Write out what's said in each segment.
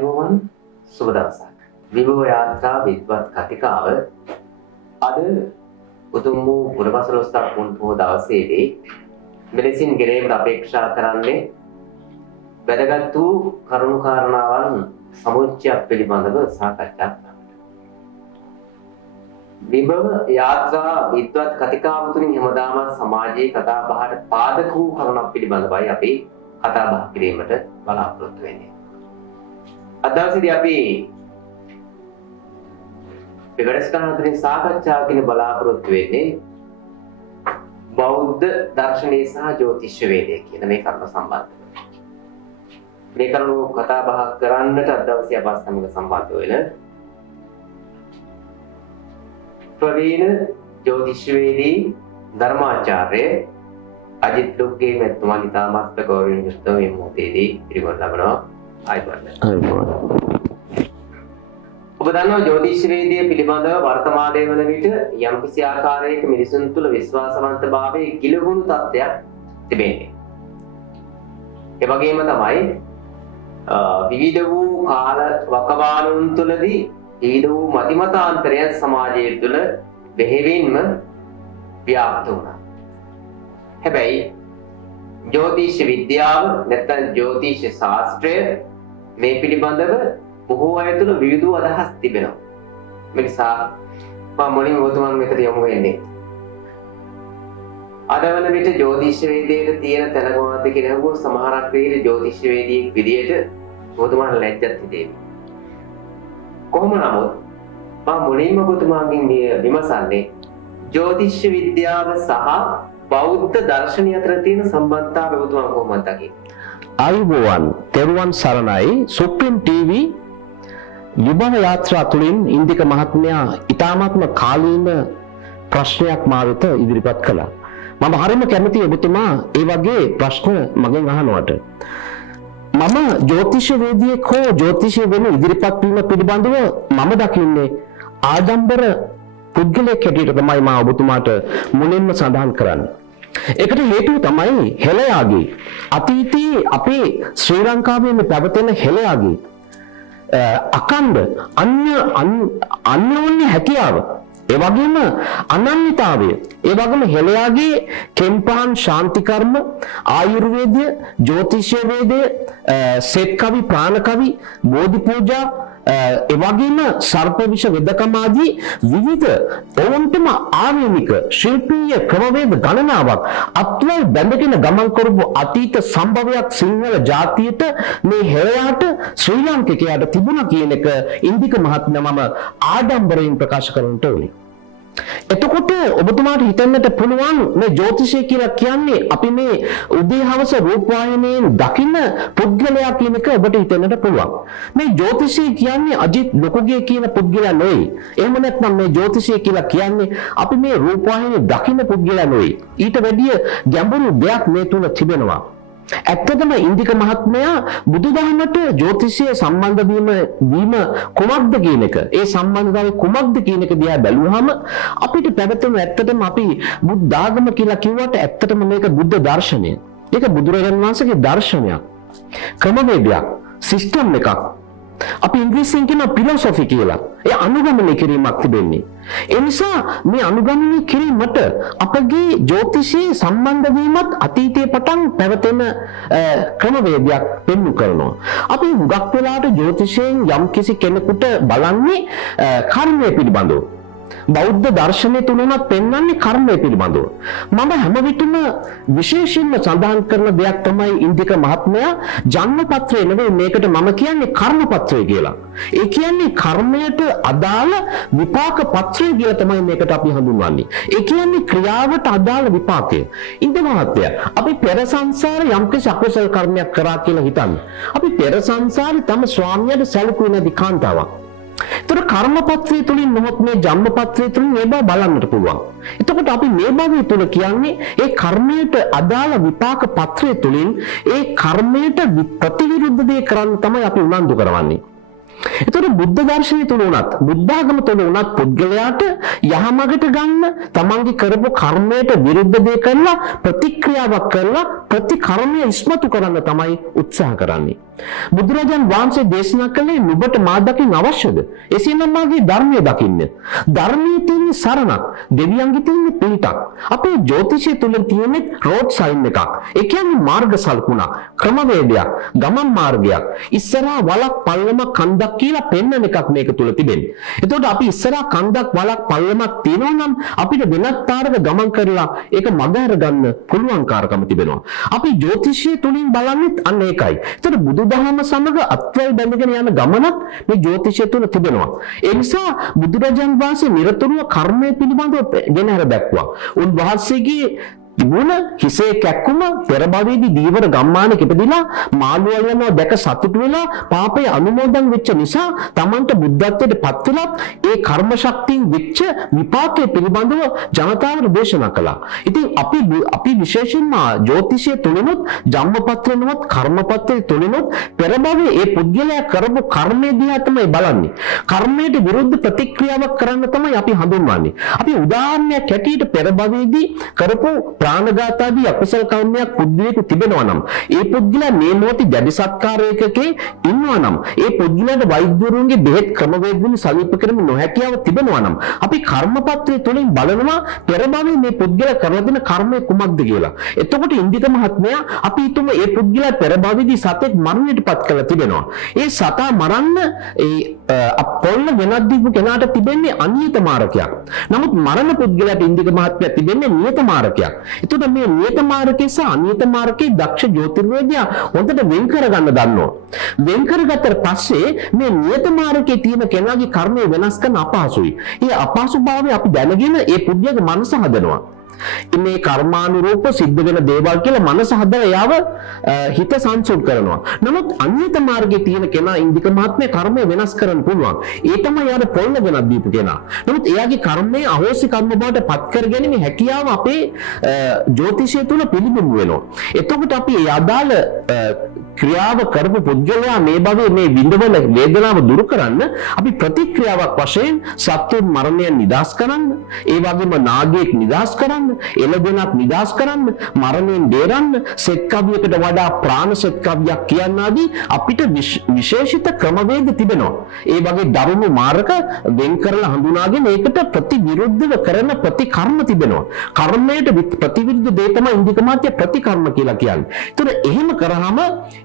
ආයුබෝවන් සුබ දවසක්. විභව යාත්‍රා විද්වත් කතිකාව අද උතුම් වූ පුරපසළොස්වක පුන් පොහෝ දවසේදී මෙලෙසින් ගෙරීමට අපේක්ෂා කරන්නේ වැදගත් වූ කරුණු කාරණාවන් සමුච්චයක් පිළිබඳව සාකච්ඡා කරන්න. විභව යාත්‍රා විද්වත් කතිකාව තුළින් හැමදාම සමාජයේ කතා බහට පාදක වූ කරුණක් පිළිබඳවයි අපි කතා බහ කිරීමට බලාපොරොත්තු වෙන්නේ. අද දවසේදී අපි වැඩසටහන තුළින් සාකච්ඡා කිරීම බලාපොරොත්තු වෙන්නේ බෞද්ධ දර්ශනය සහ ජ්‍යොතිෂ වේදය කියන මේ කරුණ සම්බන්ධව. මේ කරුණු කතා බහ කරන්නට අද දවසේ අප සමග සම්බන්ධ වෙන ප්‍රවීණ ජ්‍යොතිෂවේදී ධර්මාචාර්ය අජිත් ලොක්ගේ මැතිතුමන් ඉතාමත් ගෞරවයෙන් යුක්තව මේ මොහොතේදී පිළිගන්න ලබනවා. ආයුබෝවන්. ඔබ දන්නවා ජ්‍යොතිෂවේදිය පිළිබඳව වර්තමානයේ වන විට යම්කිසි ආකාරයක මිනිසුන් තුළ විශ්වාසවන්තභාවයේ ගිලහුණු තත්ත්වයක් තිබෙන්නේ. ඒ වගේම තමයි විවිධ වූ කාල වකවානුන් තුළදී විවිධ වූ මතිමතාන්තරයන් සමාජය තුළ බෙහෙවින්ම ව්‍යාප්ත වුණා. හැබැයි ජ්‍යොතිෂ විද්‍යාව නැත්නම් ජ්‍යොතිෂ ශාස්ත්‍රය මේ පිළිබඳව බොහෝ අය තුළ විවිධ අදහස් තිබෙනවා. මේ නිසා මම මුලින්ම ඔබතුමන් මෙතන යොමු වෙන්නේ. අද වන විට ජ්‍යොතිෂ වේදයට තියෙන තැන කොහොමද කියලා අහුවොත් සමහරක් වේද ජ්‍යොතිෂ වේදියෙක් විදියට ඔබතුමන් ලැජ්ජත් හිතෙන්නේ. කොහොම නමුත් මම මුලින්ම ඔබතුමාගෙන් විමසන්නේ ජ්‍යොතිෂ විද්‍යාව සහ බෞද්ධ දර්ශනය අතර තියෙන සම්බන්ධතාවය ඔබතුමා කොහොමද දකින්නේ? ආයුබෝවන් තෙරුවන් සරණයි. සුප්‍රීම ටීවී විභව යාත්‍රා තුළින් ඉන්දික මහත්මයා ඉතාමත්ම කාලීන ප්‍රශ්නයක් මා වෙත ඉදිරිපත් කළා. මම හරිම කැමතියි ඔබතුමා ඒ වගේ ප්‍රශ්න මගෙන් අහනවට. මම ජ්‍යොතිෂ වේදියෙක් හෝ ජ්‍යොතිෂය වෙන ඉදිරිපත් වීම පිළිබඳව මම දකින්නේ ආඩම්බර පුද්ගලයෙක් හැටියට තමයි මා ඔබතුමාට මුලින්ම සඳහන් කරන්නේ. ඒකට හේතුව තමයි හෙළයාගේ අතීතයේ අපේ ශ්‍රී ලංකාවේ පැවතෙන හෙළයාගේ අකණ්ඩ අන්‍යෝන්‍ය හැකියාව, ඒ වගේම අනන්‍යතාවය, ඒ වගේම හෙළයාගේ කෙම්පාන් ශාන්ති කර්ම, ආයුර්වේදය, ජ්‍යොතිෂ වේදය, සෙත් කවි, ප්‍රාණ කවි, බෝධි පූජා, ඒ වගේම සර්ප විෂ වෙදකම ආදී විවිධ ඔවුන්ටම ආවේනික ශිල්පීය ක්‍රමවේද ගණනාවක් අත්වල් බැඳගෙන ගමන් කරපු අතීත සම්භවයක් සිංහල ජාතියට මේ හෙළයාට ශ්‍රී ලාංකිකයාට තිබුණා කියන එක ඉන්දික මහත්මයා මම ආඩම්බරයෙන් ප්‍රකාශ කරන්නට ඕනේ. එතකොට ඔබතුමාට හිතන්නට පුළුවන් මේ ජ්‍යොතිෂය කියලා කියන්නේ අපි මේ උදේ හවස රූපවාහිනියෙන් දකින්න පුද්ගලයා කියන එක ඔබට හිතන්නට පුළුවන්. මේ ජ්‍යොතිෂය කියන්නේ අජිත් ලොකුගේ කියන පුද්ගලයා නෙවෙයි. එහෙම නැත්නම් මේ ජ්‍යොතිෂය කියලා කියන්නේ අපි මේ රූපවාහිනිය දකින්න පුද්ගලයා නෙවෙයි. ඊට වැඩිය ගැඹුරු දෙයක් මේ තුල තිබෙනවා. ඇත්තටම ඉන්දික මහත්මයා බුදුදහමට ජ්‍යොතිෂය සම්බන්ධ වීම කුමක්ද කියන එක, ඒ සම්බන්ධතාවය කුමක්ද කියන එක දිහා බැලුවහම අපිට පැවතුණු ඇත්තටම අපි බුද්ධ ආගම කියලා කිව්වට ඇත්තටම මේක බුද්ධ දර්ශනය. ඒක බුදුරජාණන් වහන්සේගේ දර්ශනයක්, ක්‍රමවේදයක්, සිස්ටම් එකක්. අපි ඉංග්‍රීසියෙන් කියන ෆිලොසොෆි කියලා. ඒ අනුගමනය කිරීමක් තිබෙන්නේ. ඒ නිසා මේ අනුගමනය කිරීමට අපගේ ජ්‍යොතිෂයේ සම්බන්ධ වීමත් අතීතයේ පටන් පැවතෙන ක්‍රමවේදයක් පෙන්වු කරනවා. අපි හුඟක් වෙලාවට ජ්‍යොතිෂයෙන් යම් කිසි කෙනෙකුට බලන්නේ කර්මය පිළිබඳව. බෞද්ධ දර්ශනය තුනක් පෙන්වන්නේ කර්මය පිළිබඳව. මම හැම විටම විශේෂයෙන්ම සඳහන් කරන දෙයක් තමයි ඉන්දික මහත්මයා ජන්මපත්‍රය නෙවෙයි මේකට මම කියන්නේ කර්මපත්‍රය කියලා. ඒ කියන්නේ කර්මයට අදාළ විපාක පත්‍රය කියලා තමයි මේකට අපි හඳුන්වන්නේ. ඒ කියන්නේ ක්‍රියාවට අදාළ විපාකය. ඉන්දික මහත්මයා අපි පෙර සංසාරේ යම්කිසි අකුසල කර්මයක් කරා කියලා හිතන්නේ. අපි පෙර සංසාරේ තම ස්වාමියාට සැලකුවේ නැති කාන්තාවක්. ඒතර කර්මපත්‍රය තුලින් නොහොත් මේ ජන්මපත්‍රය තුලින් මේ බව බලන්නට පුළුවන්. එතකොට අපි මේ භවය තුල කියන්නේ ඒ කර්මයට අදාළ විපාක පත්‍රය තුලින් ඒ කර්මයට ප්‍රතිවිරුද්ධ දේ කරන්න තමයි අපි උනන්දු කරවන්නේ. එතකොට බුද්ධ දර්ශනය තුල උනත් බුද්ධ ආගම තුල උනත් පුද්ගලයාට යහමගට ගන්න තමන්ගේ කරපු කර්මයට විරුද්ධ දේ කරලා ප්‍රතික්‍රියාවක් කරලා ප්‍රතිකර්මය ඉස්මතු කරන්න තමයි උත්සාහ කරන්නේ. බුදුරජාන් වහන්සේ දේශනා කළේ නුඹට මා දකින්න අවශ්‍යද? එසේනම් මාගේ ධර්මය දකින්න. ධර්මයේ තියෙන සරණක්, දෙවියන්ගේ තියෙන පිළිටක්. අපේ ජ්‍යොතිෂය තුල තියෙන රෝඩ් සයින් එකක්. ඒ කියන්නේ මාර්ග සලකුණක්, ක්‍රමවේදයක්, ගමන් මාර්ගයක්. ඉස්සරහා වලක් පල්ලමක් කන්දක් කියලා පෙන්වන එකක් මේක තුල තිබෙන්නේ. එතකොට අපි ඉස්සරහා කන්දක් වලක් පල්ලමක් තියෙනවා නම් අපිට වෙනත් පාරක ගමන් කරලා ඒක මගහැර ගන්න පුළුවන් කාර්කම තිබෙනවා. අපි ජ්‍යොතිෂය තුලින් බලන්නේ අන්න ඒකයි. එතකොට බුදුදහම සමග අත්වැල් බැඳගෙන යන ගමනක් මේ ජ්‍යොතිෂය තුල තිබෙනවා. ඒ නිසා බුදුරජාන් වහන්සේ නිරතුරුව කර්මය පිළිබඳව ගෙනහැර දැක්වුවා. උන්වහන්සේගේ තිබුණ හිසේ කැක්කුම පෙර භවයේදී දීවර ගම්මානයක ඉපදිලා මාළුවල් යනවා දැක සතුටු වෙලා පාපය අනුමෝදන් වෙච්ච නිසා Tamanට බුද්ධත්වයට පත් වෙලා ඒ කර්ම ශක්තියෙන් වෙච්ච විපාකයේ පිළිබඳව ජනතාවට දේශනා කළා. ඉතින් අපි විශේෂයෙන්ම ජ්‍යොතිෂය තුලිනුත් ජම්මපත්‍රෙනුත් කර්මපත්‍රය තුලිනුත් පෙර භවයේ ඒ පුද්ගලයා කරපු කර්මය දිහා තමයි බලන්නේ. කර්මයට විරුද්ධ ප්‍රතික්‍රියාවක් කරන්න තමයි අපි හඳුන්වන්නේ. අපි උදාහරණයක් හැටියට පෙර භවයේදී කරපු ප්‍රාණඝාතාදී අකුසල කර්මයක් පුද්ගලයෙකු තිබෙනවා නම් ඒ පුද්ගලයා මේ මොහොතේ දැඩි සත්කාරයකකේ ඉන්නවා නම් ඒ පුද්ගලයාට වෛද්‍යවරුන්ගේ බෙහෙත් ක්‍රමවේදවලින් සනීප කරමින් නොහැකියාව තිබෙනවා නම් අපි කර්මපත්‍රය තුළින් බලනවා පෙර භවයේ මේ පුද්ගලයා කරලා දෙන කර්මය කුමක්ද කියලා. එතකොට ඉන්දික මහත්මයා අපි හිතමු ඒ පුද්ගලයා පෙර භවයේදී සතෙක් මරණයටපත් කරලා තිබෙනවා. ඒ සතා මරන්න පොල්ල වෙනත් දීපු කෙනාට තිබෙන්නේ අනියත මාරකයක්. නමුත් මරණ පුද්ගලයාට ඉන්දික මහත්මයා තිබෙන්නේ නියත මාරකයක්. එතකොට මේ නියත මාර්ගයේ සහ අනියත මාර්ගයේ දක්ෂ ජ්‍යොතිර්වේදයා හොඳට වෙන් කරගන්න දන්නවා. වෙන් කරගත්තට පස්සේ මේ නියත මාර්ගයේ තියෙන කෙනාගේ කර්මය වෙනස් කරන්න අපහසුයි. ඒ අපහසුභාවය අපි දැනගෙන ඒ පුද්ගලයාගේ මනස හදනවා. මේ කර්මානුරූප සිද්ධ වෙන දේවල් කියලා මනස හදලා යාව හිත සංසුන් කරනවා. නමුත් අනියත මාර්ගයේ තියෙන කෙනා ඉන්දික මහත්මයා කර්මය වෙනස් කරන්න පුළුවන්. ඒ තමයි යාර පොල්ල වෙනත් දීපු කෙනා. නමුත් එයාගේ කර්මය අහෝසි කර්ම බවට පත් කරගැනීමේ හැකියාව අපේ ජ්‍යොතිෂය තුල පිළිබිඹු වෙනවා. එතකොට අපි ඒ අදාළ ක්‍රියාව කරපු පුද්ගලයා මේ භවයේ මේ විඳවන වේදනාව දුරු කරන්න අපි ප්‍රතික්‍රියාවක් වශයෙන් සත්තුන් මරණයෙන් නිදහස් කරන්න, ඒ වගේම නාගයෙක් නිදහස් කරන්න, එළදෙනක් නිදහස් කරන්න, මරණයෙන් බේරන්න, සෙත් කවියකට වඩා ප්‍රාණ සෙත් කවියක් කියන්න ආදී අපිට විශේෂිත ක්‍රමවේද තිබෙනවා. ඒ වගේ ධර්ම මාර්ග වෙන් කරලා හඳුනාගෙන ඒකට ප්‍රතිවිරුද්ධව කරන ප්‍රතිකර්ම තිබෙනවා. කර්මයට ප්‍රතිවිරුද්ධ දේ තමයි ඉන්දික මාත්‍ය ප්‍රතිකර්ම කියලා කියන්නේ. ඒතර එහෙම කරාම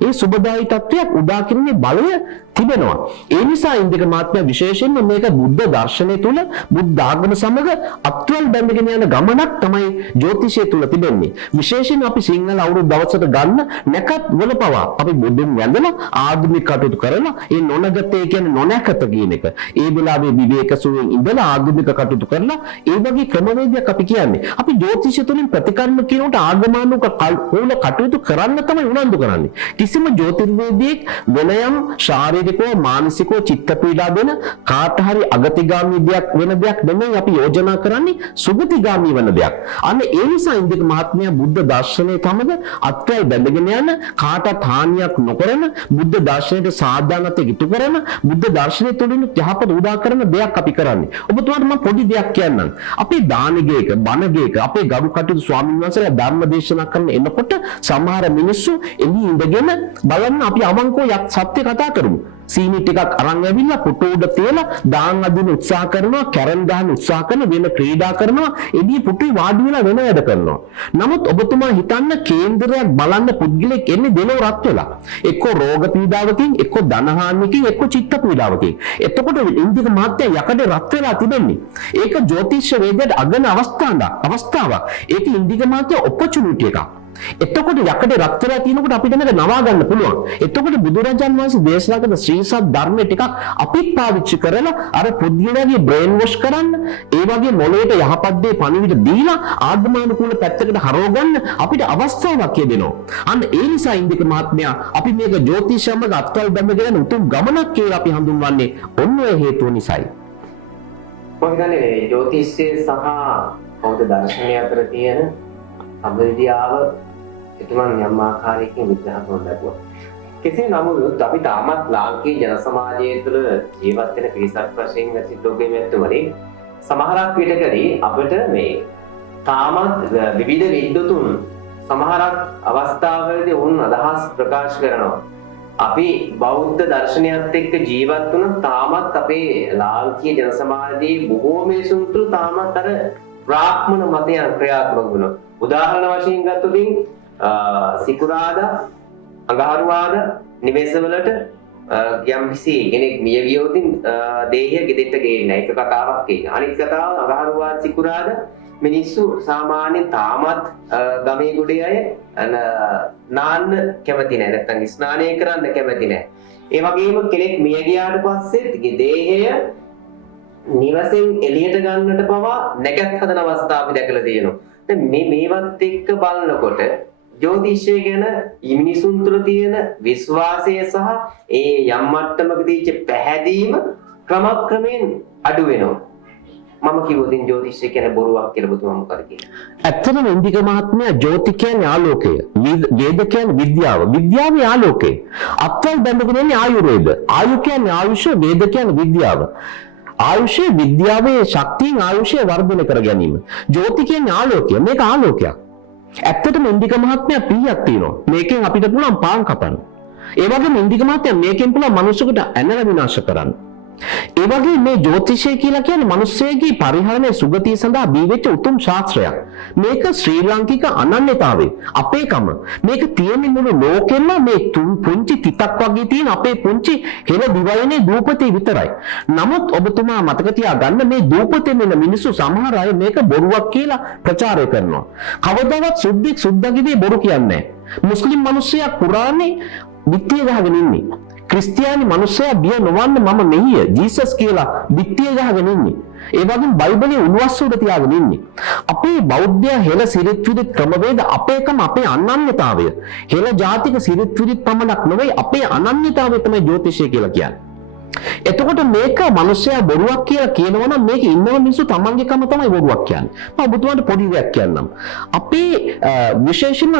ඒ සුබදායි තත්වයක් උදා කිරීමේ බලය තිබෙනවා. ඒ නිසා ඉන්දික මාත්‍ය විශේෂයෙන්ම මේක බුද්ධ දර්ශනය තුල බුද්ධ ආගම සමග අත්වල බැඳගෙන යන ගමනක් තමයි ජ්‍යොතිෂය තුල තිබෙන්නේ. විශේෂයෙන් අපි සිංහල අවුරුදු දවසට ගන්න නැකත් වල පවා අපි බුදුන් වැඳලා ආගමික කටයුතු කරලා ඒ නොනගතේ කියන්නේ නොනැකත කියන එක. ඒ වෙලාවේ විවේක සුවෙන් ඉඳලා ආගමික කටයුතු කරලා ඒ වගේ ක්‍රමවේදයක් අපි කියන්නේ. අපි ජ්‍යොතිෂය තුලින් ප්‍රතිකර්ම කියනකොට ආගමනුක කෝල කටයුතු කරන්න තමයි උනන්දු කරන්නේ. කිසිම ජ්‍යොතිර්වේදියෙක් වෙනයම් ශාරීරිකව මානසිකව චිත්ත පීඩා දෙන කාට හරි අගතිගාමී දෙයක් වෙන දෙයක් නෙමෙයි අපි යෝජනා කරන්නේ සුගතිගාමී වෙන දෙයක්. අන්න ඒ නිසා ඉන්දික මහත්මයා බුද්ධ දර්ශනයේ තමද අත්වැල් බැඳගෙන යන කාටත් හානියක් නොකරන බුද්ධ දර්ශනයට සාධාරණත්වය ඉටු කරන බුද්ධ දර්ශනය තුළින් යහපත උදා කරන දෙයක් අපි කරන්නේ. ඔබතුමාට මම පොඩි දෙයක් කියන්නම්. අපේ දානගේක බණගේක අපේ ගරු කටයුතු ස්වාමීන් වහන්සේලා ධර්ම දේශනා කරන එනකොට සමහර මිනිස්සු එළි ඉඳගෙන බලන්න අපි අවංකව සත්‍ය කතා කරමු. සීනි ටිකක් අරන් ඇවිල්ලා පුටු උඩ තියලා දාන් අදින්න උත්සාහ කරනවා, කැරන් ගහන්න උත්සාහ කරන වෙන ක්‍රීඩා කරනවා, එදී පුටුයි වාඩි වෙලා වෙන වැඩ කරනවා. නමුත් ඔබතුමා හිතන්න කේන්දරයක් බලන්න පුද්ගලෙක් එන්නේ දෙලොව රත් වෙලා. එක්ක රෝග පීඩාවකින්, එක්ක ධනහානියකින්, එක්ක චිත්ත පීඩාවකින්. එතකොට ඉන්දික මහත්ය යකඩ රත් වෙලා තිබෙන්නේ. ඒක ජ්‍යොතිෂ වේදයට අගන අවස්ථාවක්. ඒක ඉන්දික මහත්ය ඔපචුනිටි එකක්. එතකොට යකඩ රත් වෙලා තියෙනකොට අපිට මේක නවා ගන්න පුළුවන්. එතකොට බුදුරජාන් වහන්සේ දේශනා කරන ශ්‍රී සත් ධර්මයේ ටිකක් අපිත් පාවිච්චි කරලා අර පුද්ගලයාගේ බ්‍රේන් වොෂ් කරන්න, ඒ වගේ මොළයට යහපත් දේ පණිවිඩ දීලා ආගමනුකූල පැත්තකට හරව ගන්න අපිට අවස්ථාවක් ලැබෙනවා. අන්න ඒ නිසා ඉන්දික මහත්මයා අපි මේක ජ්‍යොතිෂයමග අත්වල බැඳගෙන උතුම් ගමනක් කියලා අපි හඳුන්වන්නේ ඔන්න ඔය හේතුව නිසායි. මම හිතන්නේ ජ්‍යොතිෂය සහ බෞද්ධ දර්ශනය අතර තියෙන සම්බන්ධතාව එතුමන් යම් ආකාරයකින් විග්‍රහ කරන්න ලැබුවා. කෙසේ නමුත් අපි තාමත් ලාංකීය ජන සමාජය තුළ ජීවත් වෙන පිරිසක් වශයෙන් සිටෝගේ මෙතුමනි සමහරක් විටකදී අපිට මේ තාමත් විවිධ විද්වතුන් සමහරක් අවස්ථාවලදී වුන් අදහස් ප්‍රකාශ කරනවා. අපි බෞද්ධ දර්ශනයත් එක්ක ජීවත් වුණ තාමත් අපේ ලාංකීය ජන සමාජයේ බොහෝ මිනිසුන් තුළ තාමත් අර බ්‍රාහ්මණ මතයන් ක්‍රියාත්මක වෙනවා. උදාහරණ වශයෙන් ගත්තොත් සිකුරාදා අඟහරුවාදා නිවෙස්වලට යම්කිසි කෙනෙක් මිය ගියොත් දේහය ගෙදෙට්ට ගේන්නේ නැහැ. ඒක කතාවක් කියන. අනිත් කතාව අඟහරුවාදා සිකුරාදා මිනිස්සු සාමාන්‍යයෙන් තාමත් ගමේ ගොඩේ අය නාන්න කැමති නැහැ. නැත්නම් ස්නානය කරන්න කැමති නැහැ. ඒ වගේම කෙනෙක් මිය ගියාට පස්සේ දේහය නිවසෙන් එළියට ගන්නට පවා නැකත් හදන අවස්ථා අපි දැකලා තියෙනවා. දැන් මේවත් එක්ක බලනකොට ජ්‍යොතිෂය ගැන මිනිසුන් තුළ තියෙන විශ්වාසය සහ ඒ යම් මට්ටමක තියෙච්ච පැහැදීම ක්‍රමක්‍රමයෙන් අඩු වෙනවා. මම කිව්වොත් ජ්‍යොතිෂය කියන්නේ බොරුවක් කියලා ඔබතුමා මොකද කියන්නේ? ඇත්තටම ඉන්දික මහත්මයා ජ්‍යොති කියන්නේ ආලෝකය. වේද කියන්නේ විද්‍යාව. විද්‍යාවේ ආලෝකය. අත්වල බැඳගෙන ඉන්නේ ආයුර්වේද. ආයු කියන්නේ ආයුෂ, වේද කියන්නේ විද්‍යාව. ආයුෂයේ විද්‍යාවේ ශක්තියෙන් ආයුෂය වර්ධනය කර ගැනීම. ජ්‍යොති කියන්නේ ආලෝකය. මේක ආලෝකයක්. ඇත්තටම ඉන්දික මහත්මයා පිහියක් තියෙනවා. මේකෙන් අපිට පුළුවන් පාන් කපන්න. ඒ වගේම ඉන්දික මහත්මයා මේකෙන් පුළුවන් මිනිස්සුන්ට ඇනලා විනාශ කරන්න. ඒ වගේ මේ ජ්‍යොතිෂය කියලා කියන්නේ මිනිස්සෙගේ පරිහරණය සුගතිය සඳහා බිහිවෙච්ච උතුම් ශාස්ත්‍රයක්. මේක ශ්‍රී ලාංකික අනන්‍යතාවය. අපේකම. මේක තියෙන්නේ මුළු ලෝකෙම මේ පුංචි තිතක් වගේ තියෙන අපේ පුංචි හෙළ දිවයිනේ දූපතේ විතරයි. නමුත් ඔබතුමා මතක තියාගන්න මේ දූපතේ ඉන්න මිනිස්සු සමහර අය මේක බොරුවක් කියලා ප්‍රචාරය කරනවා. කවදාවත් සුද්ධෙක් සුද්ධගෙදී බොරු කියන්නේ නැහැ. මුස්ලිම් මිනිස්සයා කුරානේ විත්තිය ගහගෙන ඉන්නේ. ක්‍රිස්තියානි මිනිස්සයා බිය නොවන්න මම මෙහිය ජීසස් කියලා විත්තිය ගහගෙන ඉන්නේ. ඒ වගේම බයිබලයේ උන්වස්සුර තියාගෙන ඉන්නේ. අපේ බෞද්ධ හෙළ සිරිත් විරිත් ක්‍රමවේද අපේකම අපේ අනන්‍යතාවය. හෙළ ජාතික සිරිත් විරිත් පමණක් නෙවෙයි අපේ අනන්‍යතාවය තමයි ජ්‍යොතිෂය කියලා කියන්නේ. එතකොට මේක මිනිස්සයා බොරුවක් කියලා කියනවා නම් මේක ඉන්නව මිනිස්සු තමන්ගේ කම තමයි බොරුවක් කියන්නේ. මම ඔබතුමාට පොඩි දෙයක් කියන්නම්. අපේ විශේෂම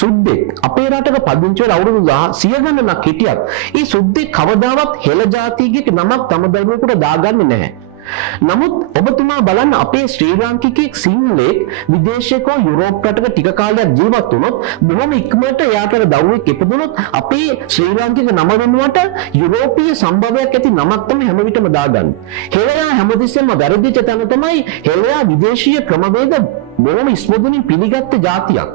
සුද්දෙක් අපේ රටක පදිංචි වෙලා අවුරුදු 100 ගණනක් හිටියත් ඒ සුද්දෙක් කවදාවත් හෙළ ජාතිගේ නමක් තම දරුවෙකුට දාගන්නේ නැහැ. නමුත් ඔබතුමා බලන්න අපේ ශ්‍රී ලාංකිකයෙක් සිංහලෙක් විදේශයක යුරෝප් රටක ටික කාලයක් ජීවත් වුණොත් බොහොම ඉක්මනට එයාට දරුවෙක් ඉපදුනොත් අපේ ශ්‍රී ලාංකික නම වෙනුවට යුරෝපීය සම්භවයක් ඇති නමක් තමයි හැම විටම දාගන්නේ. හෙළයා හැමතිස්සෙම වැරදිච්ච තැන තමයි හෙළයා විදේශීය ක්‍රමවේද බොහොම ඉස්මතුලින් පිළිගත්ත ජාතියක්.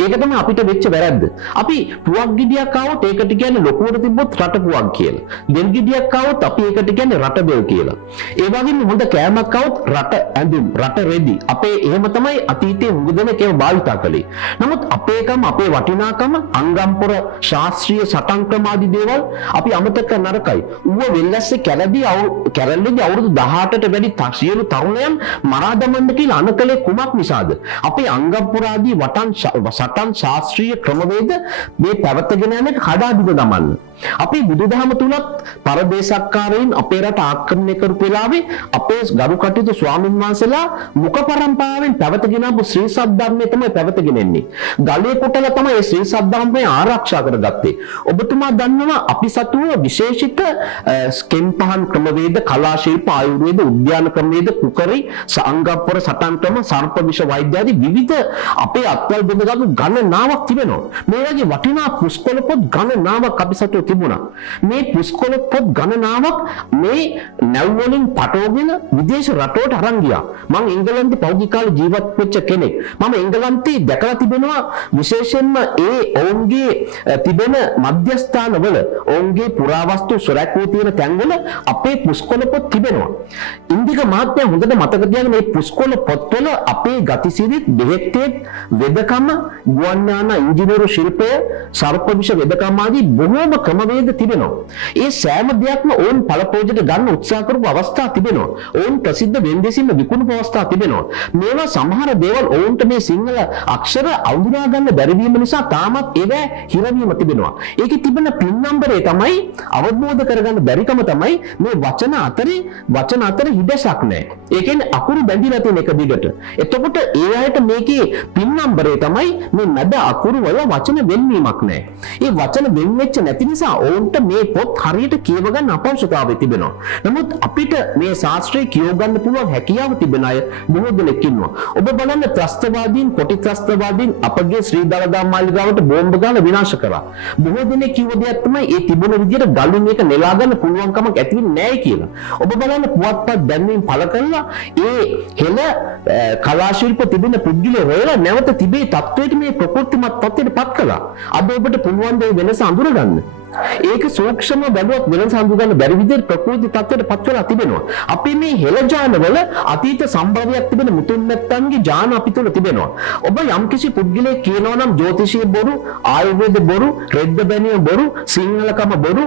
ඒක තමයි අපිට වෙච්ච වැරද්ද. අපි පුවක් ගෙඩියක් ආවොත් ඒකට කියන්නේ ලොකුවට තිබ්බොත් රට පුවක් කියලා. දෙල් ගෙඩියක් ආවොත් අපි ඒකට කියන්නේ රට දෙල් කියලා. ඒ වගේම හොඳ කෑමක් ආවොත් රට ඇඳුම්, රට රෙදි. අපේ එහෙම තමයි අතීතයේ උගදෙනෙක් ඒව භාවිතා කළේ. නමුත් අපේකම අපේ වටිනාකම අංගම්පොර ශාස්ත්‍රීය සටන් ක්‍රම ආදී දේවල් අපි අමතක කරන නරකයි. ඌව වෙල්ලස්සේ කැරල්ලේදී අවුරුදු 18ට වැඩි සියලු තරුණයන් මරා දමන්න කියලා අනකලේ කුමක් නිසාද? අපේ අංගම්පොර ආදී සටන් ශාස්ත්‍රීය ක්‍රමවේද මේ පැවතගෙන යන එක කඩා බිඳ දමන්න. අපේ බුදුදහම තුලත් පරදේශක්කාරයින් අපේ රට ආක්‍රමණය කරපු වෙලාවේ අපේ ගරු කටයුතු ස්වාමින් වහන්සේලා මුඛ පරම්පරාවෙන් පැවතගෙන ආපු ශ්‍රී සද්ධර්මයේ තමයි පැවතගෙන එන්නේ. ගලේ කොටලා තමයි මේ ශ්‍රී සද්ධර්මය ආරක්ෂා කරගත්තේ. ඔබතුමා දන්නවා අපි සතුව විශේෂිත කෙම්පහන් ක්‍රමවේද, කලා ශිල්ප, ආයුර්වේද, උද්‍යාන ක්‍රමවේද, කුකරි, සංගප්පර සටන් ක්‍රම, සර්ප විෂ වෛද්‍ය ආදී විවිධ අපේ අත්වල බෙදගත්තු ගණනාවක් තිබෙනවා. මේ වගේ වටිනා පුස්කොළ පොත් ගණනාවක් අපි සතුව තිබුණා. මේ පුස්කොළ පොත් ගණනාවක් මේ නැව් වලින් පටවගෙන විදේශ රටවලට අරන් ගියා. මම එංගලන්තේ පෞද්ගලික කාලේ ජීවත් වෙච්ච කෙනෙක්. මම එංගලන්තේ දැකලා තිබෙනවා විශේෂයෙන්ම ඒ ඔවුන්ගේ තිබෙන මධ්‍යස්ථානවල ඔවුන්ගේ පුරාවස්තු සොරැකූ තියෙන තැන්වල අපේ පුස්කොළ පොත් තිබෙනවා. ඉන්දික මහත්මයා හොඳට මතක තියාගන්න මේ පුස්කොළ පොත්වල අපේ ගතිසිරිත්, බෙහෙත්තේ වෙදකම, ගුවන් යාන ඉංජිනේරු ශිල්පය, සර්ප විෂ වෙදකම ආදී බොහෝම ක්‍රමවේද තිබෙනවා. ඒ සෑම දෙයක්ම ඕන් පළපෝජයට ගන්න උත්සාහ කරපු අවස්ථා තිබෙනවා. ඕන් ප්‍රසිද්ධ වෙන්දෙසින්ම විකුණපු අවස්ථා තිබෙනවා. මේවා සමහර දේවල් ඕන්ට මේ සිංහල අක්ෂර අඳුනා ගන්න බැරි වීම නිසා තාමත් ඒවා හිරවීම තිබෙනවා. ඒකේ තිබෙන පින් නම්බරේ තමයි අවබෝධ කරගන්න බැරිකම තමයි මේ වචන අතරේ හිඩසක් නැහැ. ඒ කියන්නේ අකුරු බැඳිලා තියෙන එක දිගට. එතකොට ඒ අයට මේකේ පින් නම්බරේ තමයි මේ මැද අකුරු වල වචන වෙන්වීමක් නැහැ. ඒ වචන වෙන් වෙච්ච නැති නිසා ඕන්ට මේ පොත් හරියට කියව ගන්න අපහසුතාවය තිබෙනවා. නමුත් අපිට මේ ශාස්ත්‍රයේ කියව ගන්න පුළුවන් හැකියාව තිබෙන අය බොහෝ දෙනෙක් ඉන්නවා. ඔබ බලන්න ත්‍රස්තවාදීන් කොටි ත්‍රස්තවාදීන් අපගේ ශ්‍රී දළදා මාලිගාවට බෝම්බ ගාලා විනාශ කරා. බොහෝ දෙනෙක් කිව්ව දෙයක් තමයි ඒ තිබුණ විදිහට ගලින් එක නෙලා ගන්න පුළුවන් කමක් ඇති වෙන්නේ නැහැ කියලා. ඔබ බලන්න පුවත්පත් දැන්වීම පළ කරලා ඒ හෙළ කලා ශිල්ප තිබෙන පුද්ගලයෝ රෝලා නැවත තිබේ තත්වයට මේ ප්‍රකෘතිමත් තත්ත්වයට පත් කළා. අද ඔබට පුළුවන් දේ වෙනස අඳුරගන්න. ඒක සූක්ෂම බැලුවත් වෙනස අඳුරගන්න බැරි විදිහට ප්‍රකෘති තත්ත්වයට පත් වෙලා තිබෙනවා. අපි මේ හෙළ ජානවල අතීත සම්භවයක් තිබෙන මුතුන් නැත්තන්ගේ ජාන අපි තුල තිබෙනවා. ඔබ යම්කිසි පුද්ගලයෙක් කියනවා නම් ජ්‍යොතිෂය බොරු, ආයුර්වේද බොරු, රෙද්ද බැනිය බොරු, සිංහලකම බොරු,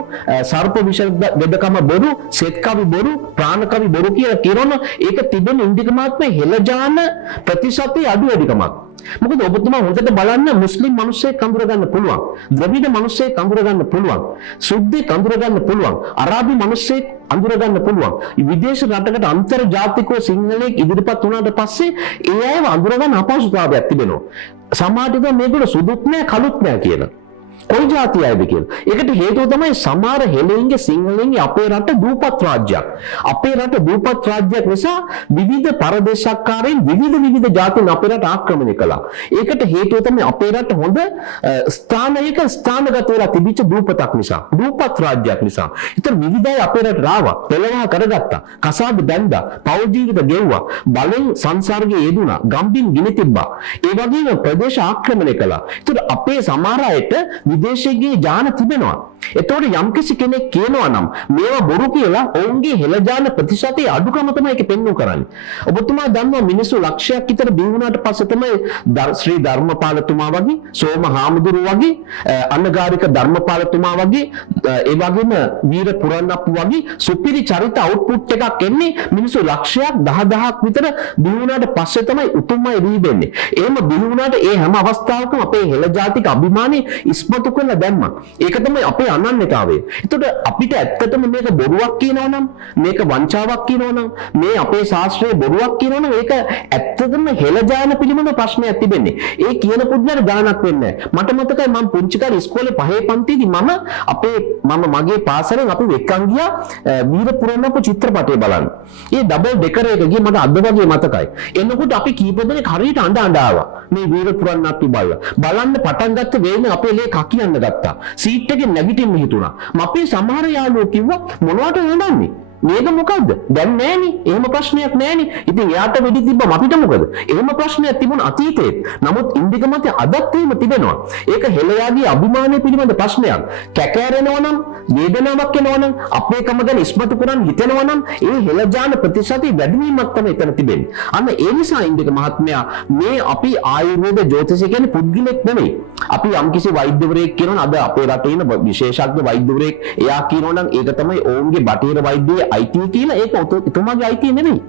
සර්ප විෂ වෙදකම බොරු, සෙත් කවි බොරු, ප්‍රාණ කවි බොරු කියලා කියනොන ඒක තිබෙන ඉන්දිකමාත්ම හෙළ ජාන ප්‍රතිශතය අඩු වැඩිකමක්. මොකද ඔබතුමා හොඳට බලන්න මුස්ලිම් මිනිස්සෙක් අඳුර ගන්න පුළුවන්, ද්‍රවිඩ මිනිස්සෙක් අඳුර ගන්න පුළුවන්, සුද්දෙක් අඳුර ගන්න පුළුවන්, අරාබි මිනිස්සෙක් අඳුර ගන්න පුළුවන්. විදේශ රටකට අන්තර්ජාතිකව සිංහලෙක් ඉදිරිපත් වුණාට පස්සේ ඒ අයව අඳුර ගන්න අපහසුතාවයක් තිබෙනවා. සමාජයට මේගොල්ලෝ සුදුත් නැහැ කළුත් නැහැ කියලා. කොයි જાති අයද කියලා. ඒකට හේතුව තමයි සමහර හෙළෙන්ගේ සිංහලෙන්ගේ අපේ රට දූපත් රාජ්‍යයක්. අපේ රට දූපත් රාජ්‍යයක් නිසා විවිධ පරදේශක්කාරයන් විවිධ ජාතීන් අපේ රට ආක්‍රමණය කළා. ඒකට හේතුව තමයි අපේ රට හොඳ ස්ථානයක ස්ථානගත වෙලා තිබිච්ච දූපතක් නිසා. දූපත් රාජ්‍යයක් නිසා. ඒතර විවිධ අය අපේ රට ආවා. පෙළවහා කරගත්තා. කසාද බැන්දා. පෞල් ජීවිත ගෙව්වා. බලෙන් සංසර්ගයේ යෙදුණා. ගම්බින් ගිනි තිබ්බා. ඒ වගේම ප්‍රදේශ ආක්‍රමණය කළා. ඒතර අපේ සමහර අයට විදේශයේ ජාන තිබෙනවා. එතකොට යම්කිසි කෙනෙක් කියනවා නම් මේවා බොරු කියලා ඔවුන්ගේ හෙළ ජාන ප්‍රතිශතයේ අඩුකම තමයි ඒක පෙන්වු කරන්නේ. ඔබතුමා දන්නවා මිනිස්සු ලක්ෂයක් විතර බිහි වුණාට පස්සේ තමයි ශ්‍රී ධර්මපාලතුමා වගේ, සෝම හාමුදුරුවෝ වගේ, අන්නගාරික ධර්මපාලතුමා වගේ, ඒ වගේම වීර පුරන්නප්පු වගේ සුපිරි චරිත අවුට්පුට් එකක් එන්නේ. මිනිස්සු ලක්ෂයක් 10000ක් විතර බිහි වුණාට පස්සේ තමයි උතුම්මයි බිහි වෙන්නේ. එහෙම බිහි වුණාට ඒ හැම අවස්ථාවකම අපේ හෙළ ජාතික අභිමානය ඉස්මතු කරලා දැම්මා. ඒක තමයි අපේ අනන්‍යතාවය. එතකොට අපිට ඇත්තටම මේක බොරුවක් කියනවා නම්, මේක වංචාවක් කියනවා නම්, මේ අපේ ශාස්ත්‍රයේ බොරුවක් කියනවා නම් ඒක ඇත්තටම හෙළ ජාන පිළිබඳ ප්‍රශ්නයක් තිබෙන්නේ. ඒ කියන පුද්ගලයාට ගාණක් වෙන්නේ නැහැ. මට මතකයි මම පුංචි කාලේ ඉස්කෝලේ 5 පන්තියේදී මගේ පාසලෙන් අපි වෙක්කන් ගියා වීර පුරන්නපු චිත්‍රපටය බලන්න. ඒ ඩබල් ඩෙකර් එක ගියේ මට අද වගේ මතකයි. එනකොට අපි කීප දෙනෙක් හරියට අඬ ආවා. මේ වීර පුරන්නපු බලන්න පටන් ගත්ත වෙලේ අපේ ලේ කකියන්න ගත්තා. සීට් එකේ නැගිටින්න හිතුණා. අපේ සමහර යාළුවෝ කිව්වා මොනවට නඩන්නේ? මේක මොකද්ද? දැන් නෑනේ. එහෙම ප්‍රශ්නයක් නෑනේ. ඉතින් එයාට වෙඩි තිබ්බම අපිට මොකද? එහෙම ප්‍රශ්නයක් තිබුණ අතීතයේ. නමුත් ඉන්දික මත අදත් එහෙම තිබෙනවා. ඒක හෙළයාගේ අභිමානය පිළිබඳ ප්‍රශ්නයක්. කැකෑරෙනවා නම්, වේදනාවක් එනවා නම්, අපේකම ගැන ඉස්මතු කරන් හිතෙනවා නම්, ඒ හෙළ ජාන ප්‍රතිශතය වැඩි වීමක් තමයි එතන තිබෙන්නේ. අන්න ඒ නිසා ඉන්දික මහත්මයා මේ අපි ආයුර්වේද ජ්‍යොතිෂය කියන්නේ පුද්ගලෙක් නෙමෙයි. අපි යම්කිසි වෛද්‍යවරයෙක් කියනවා අද අපේ රටේ ඉන්න විශේෂඥ වෛද්‍යවරයෙක් එයා කියනවා නම් ඒක තමයි ඔවුන්ගේ බටහිර වෛද්‍යයේ අයිතිය කියලා. ඒක එතුමාගේ අයිතිය නෙමෙයි.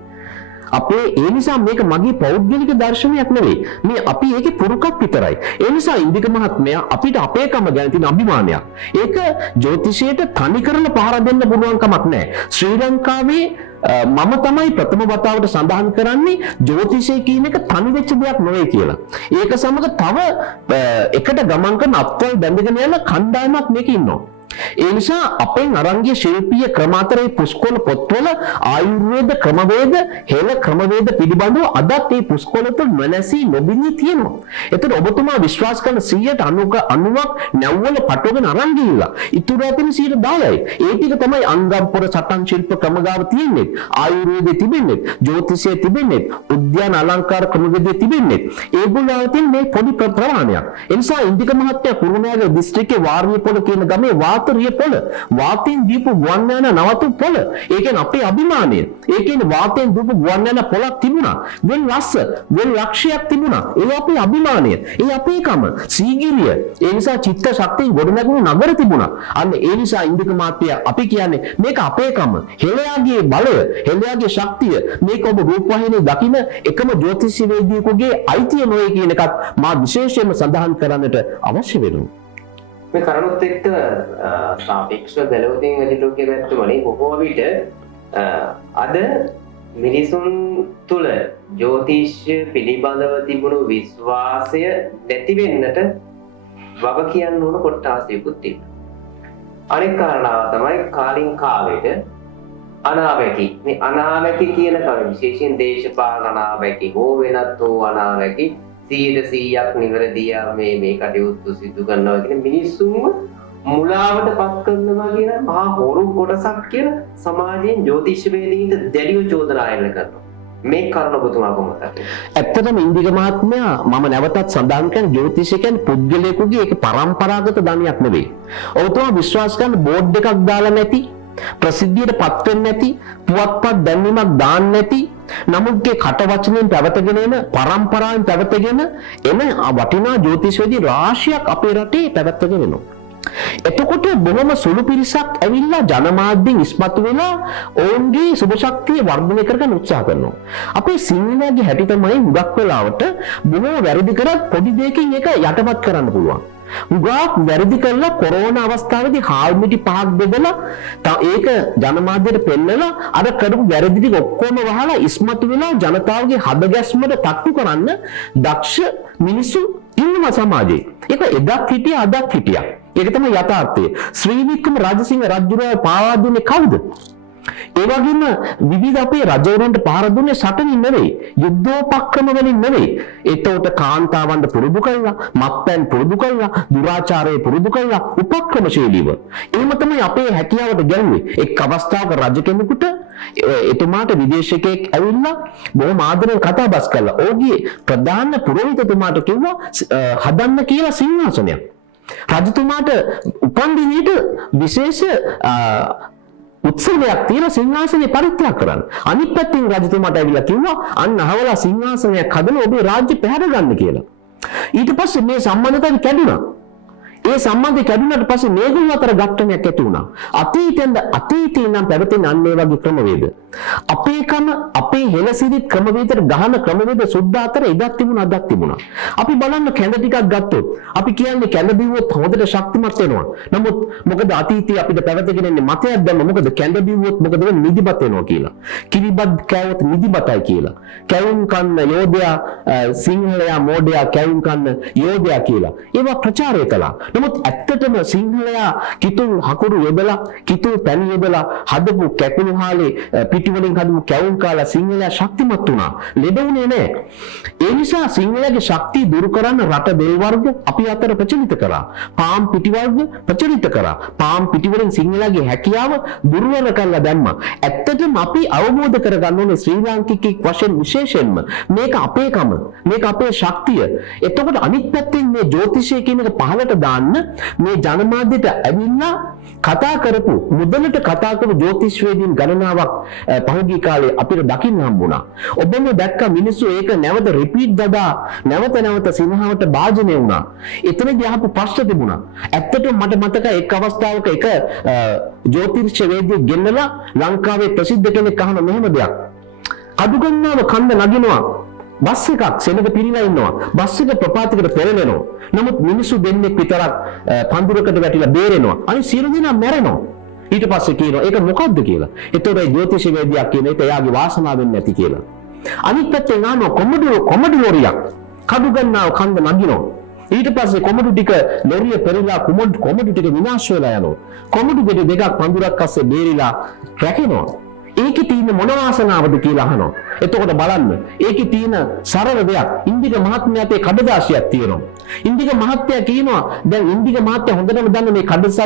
අපේ ඒ නිසා මේක මගේ පෞද්ගලික දර්ශනයක් නෙවෙයි. මේ අපි ඒකේ පුරුකක් විතරයි. ඒ නිසා ඉන්දික මහත්මයා අපිට අපේකම ගැන තියෙන අභිමානයක්. ඒක ජ්‍යොතිෂයට තනි කරලා පහර දෙන්න පුළුවන් කමක් නැහැ. ශ්‍රී ලංකාවේ මම තමයි ප්‍රථම වතාවට සඳහන් කරන්නේ ජ්‍යොතිෂය කියන එක තනි වෙච්ච දෙයක් නෙවෙයි කියලා. ඒක සමග තව එකට ගමන් කරන අත්වල බැඳගෙන යන කණ්ඩායමක් මේක ඉන්නවා. ඒ නිසා අපෙන් අරංගිය ශිල්පීය ක්‍රම අතරේ පුස්කොළ පොත්වල ආයුර්වේද ක්‍රමවේද හෙළ ක්‍රමවේද පිළිබඳව අදත් මේ පුස්කොළ තුළ නොනැසී නොබිනී තියෙනවා. එතන ඔබතුමා විශ්වාස කරන 90ක් නැව්වල පටවගෙන අරන් ගිහිල්ලා ඉතුරු ඇතින් 10%යි. ඒ ටික තමයි අංගම්පොර සටන් ශිල්ප ක්‍රමගාව තියෙන්නේ. ආයුර්වේදයේ තිබෙන්නේ, ජ්‍යොතිෂයේ තිබෙන්නේ, උද්‍යාන අලංකාර ක්‍රමවේදයේ තිබෙන්නේ. ඒගොල්ලෝ අතින් මේ පොඩි ප්‍රමාණයක්. ඒ නිසා ඉන්දික මහත්තයා කුරුණෑගල දිස්ත්‍රික්කයේ වාර්ණියපොළ කියන ගමේ වාතර රිය පොළ. වාතයෙන් දීපු ගුවන් යාන නවතු පොළ. ඒ කියන්නේ අපේ අභිමානය. ඒ කියන්නේ වාතයෙන් දීපු ගුවන් යාන පොළක් තිබුණා. වෙන ලස්ස, වෙන ලක්ෂයක් තිබුණා. ඒ අපේ අභිමානය. ඒ අපේකම. සීගිරිය. ඒ නිසා චිත්ත ශක්තිය ගොඩනැගුණු නගර තිබුණා. අන්න ඒ නිසා ඉන්දික මාත්‍ය අපි කියන්නේ මේක අපේකම. හෙළයාගේ බලය, හෙළයාගේ ශක්තිය මේක ඔබ රූපවාහිනියේ දකින එකම ජ්‍යොතිෂීවේදියෙකුගේ අයිතිය නොවේ කියන එකත් මා විශේෂයෙන්ම සඳහන් කරන්නට අවශ්‍ය වෙනවා. මේ කරුණුත් එක්ක සාපේක්ෂව බැලුවොතින් අජිලෝකයේ වැටුමනේ බොහෝ විට අද මිනිසුන් තුළ ජ්‍යොතිෂ්‍ය පිළිබඳව තිබුණු විශ්වාසය නැති වෙන්නට වග කියන්න ඕන කොටාසියකුත් තිබෙනවා. අනෙක් කාරණාව තමයි කාලින් කාලෙට අනාවැකි. මේ අනාවැකි කියන කම විශේෂයෙන් දේශපාලන අනාවැකි හෝ වෙනත් වූ අනාවැකි 100% නිවැරදිව මේ කටයුතු සිදු කරනවා කියන මිනිස්සුන්ව මුලාවට පත් කරනවා කියන මහා හොරු කොටසක් කියන සමාජයෙන් ජ්‍යොතිෂ්‍යවේදීන්ට දැඩිව චෝදනා එල්ල කරනවා. මේ කරුණ ඔබතුමා කොහොමද? ඇත්තටම ඉන්දික මහත්මයා මම නැවතත් සඳහන් කරන ජ්‍යොතිෂය කියන්නේ පුද්ගලයෙකුගේ ඒක පරම්පරාගත ධනයක් නෙවෙයි. ඔබතුමා විශ්වාස කරන බෝඩ් එකක් දාලා නැති, ප්‍රසිද්ධියට පත් වෙන්නේ නැති, පුවත්පත් දැන්වීමක් දාන්න නැති, නමුත්ගේ කට වචනෙන් පැවතගෙන එන පරම්පරාවෙන් පැවතගෙන එන වටිනා ජ්‍යොතිෂවේදී රාශියක් අපේ රටේ පැවැත්වගෙන එනවා. එතකොට බොහොම සුළු පිරිසක් ඇවිල්ලා ජනමාධ්‍යෙන් ඉස්මතු වෙලා ඔවුන්ගේ සුබ ශක්තිය වර්ධනය කරගන්න උත්සාහ කරනවා. අපේ සිංහලයේ හැටි තමයි හුඟක් වෙලාවට බොහෝ වැරදි කරත් පොඩි දෙයකින් ඒක යටපත් කරන්න පුළුවන්. හුඟක් වැරදි කරලා කොරෝනා අවස්ථාවේදී හාල් මිටි පහක් බෙදලා ඒක ජනමාධ්‍යට පෙන්නලා අර කරපු වැරදි ටික ඔක්කොම වහලා ඉස්මතු වෙලා ජනතාවගේ හදගැස්මට තට්ටු කරන්න දක්ෂ මිනිස්සු ඉන්නවා සමාජයේ. ඒක එදත් හිටියා අදත් හිටියා. ඒක තමයි යථාර්ථය. ශ්‍රී වික්‍රම රාජසිංහ රජුගේ පාවා දුන්නේ කවුද? ඒ වගේම විවිධ අපේ රජවරුන්ට පාර දුන්නේ සටනින් නෙවෙයි, යුද්ධෝපක්‍රම වලින් නෙවෙයි. ඒතකොට කාන්තාවන්ට පුරුදු කළා, මත්පැන් පුරුදු කළා, දුරාචාරය පුරුදු කළා, උපක්‍රමශීලීව. එහෙම තමයි අපේ හැකියාවට ගැලුවේ. එක් අවස්ථාවක රජ කෙනෙකුට එතුමාට විදේශිකයෙක් ඇවිල්ලා බොහොම ආදරෙන් කතා බස් කළා. ඔහුගේ ප්‍රධාන පුරෝහිතතුමාට කිව්වා හදන්න කියලා සිංහාසනයක්. රජතුමාට උපන්දිනේට විශේෂ උත්සවයක් තියෙන සිංහාසනය පරිත්‍යාග කරන්න. අනිත් පැත්තෙන් රජතුමාට ඇවිල්ලා කිව්වා අන්න අහවලා සිංහාසනයක් හදලා ඔබේ රාජ්‍ය පැහැර ගන්න කියලා. ඊට පස්සේ මේ සම්බන්ධතාවය කැඩුනා. ඒ සම්බන්ධය කැඩුනට පස්සේ මේගොල්ලෝ අතර ගැටුමක් ඇති වුණා. අතීතේ නම් පැවතෙන අන්න ඒ වගේ ක්‍රමවේද. අපේකම අපේ හෙළසිරිත් ක්‍රමවේදයට ගහන ක්‍රමවේද සුද්ධ අතර එදත් තිබුණා අදත් තිබුණා. අපි බලන්න කැඳ ටිකක් ගත්තොත් අපි කියන්නේ කැඳ බිව්වොත් හොඳට ශක්තිමත් වෙනවා. නමුත් මොකද අතීතයේ අපිට පැවතගෙන ඉන්නේ මතයක් දැම්ම මොකද කැඳ බිව්වොත් මොකද වෙන්නේ නිදිමත වෙනවා කියලා. කිරිබත් කෑවොත් නිදිමතයි කියලා. කැවුම් කන්න යෝධයා සිංහලයා මෝඩයා කැවුම් කන්න යෝධයා කියලා. ඒවා ප්‍රචාරය කළා. නමුත් ඇත්තටම සිංහලයා කිතුල් හකුරු යොදලා කිතුල් පැණි යොදලා හදපු කැකුළු හාලේ පිටි වලින් හදපු කැවුම් කාලා සිංහලයා ශක්තිමත් වුණා. ලෙඩුනේ නැහැ. ඒ නිසා සිංහලයාගේ ශක්තිය දුරු කරන්න රට දෙල් වර්ග අපි අතර ප්‍රචලිත කරා. පාම් පිටි වර්ග ප්‍රචලිත කරා. පාම් පිටි වලින් සිංහලයාගේ හැකියාව දුර්වල කරලා දැම්මා. ඇත්තටම අපි අවබෝධ කරගන්න ඕනේ ශ්‍රී ලාංකිකෙක් වශයෙන් විශේෂයෙන්ම මේක අපේකම. මේක අපේ ශක්තිය. එතකොට අනිත් පැත්තෙන් මේ ජ්‍යොතිෂය කියන එක පහලට දාන්න මේ ජනමාධ්‍යට ඇවිල්ලා කතා කරපු මුදලට කතා කරපු ජ්‍යොතිෂ්වේදීන් ගණනාවක් පහුගිය කාලේ අපිට දකින්න හම්බුණා. ඔබම දැක්ක මිනිස්සු ඒක නැවත රිපීට් දදා නැවත සිනහවට භාජනය වුණා. එතනදී අහපු ප්‍රශ්න තිබුණා. ඇත්තටම මට මතකයි එක් අවස්ථාවක එක ජ්‍යොතිෂ්වේදියෙක් ගෙන්නලා ලංකාවේ ප්‍රසිද්ධ කෙනෙක් අහන මෙහෙම දෙයක්. කඩුගන්නාව කන්ද නගිනවා. බස් එකක් සෙනඟ පිරීලා ඉන්නවා. බස් එක ප්‍රපාතයකට පෙරලෙනවා. නමුත් මිනිස්සු දෙන්නෙක් විතරක් පඳුරකට වැටිලා බේරෙනවා. අනිත් සියලු දෙනා මැරෙනවා. ඊට පස්සේ කියනවා ඒක මොකද්ද කියලා. ඒතකොට ජ්‍යොතිෂවේදියා කියන එක එයාගේ වාසනාවෙන් නැති කියලා. අනිත් පැත්තෙන් ආනෝ කොමඩු ලොරියක් කඩු ගන්නාව කන්ද නගිනවා. ඊට පස්සේ කොමඩු ටික ලොරිය පෙරලා කොමඩු ටික විනාශ වෙලා යනවා. කොමඩු දෙකක් පඳුරක් අස්සේ බේරිලා රැකෙනවා. ඒකේ තියෙන මොන වාසනාවද කියලා අහනවා. එතකොට බලන්න ඒකේ තියෙන සරල දෙයක් ඉන්දික මහත්මයාට කඩදාසියක් තියෙනවා. ඉන්දික මහත්මයා කියනවා දැන් ඉන්දික මහත්මයා හොඳටම දන්න මේ කඩදාසි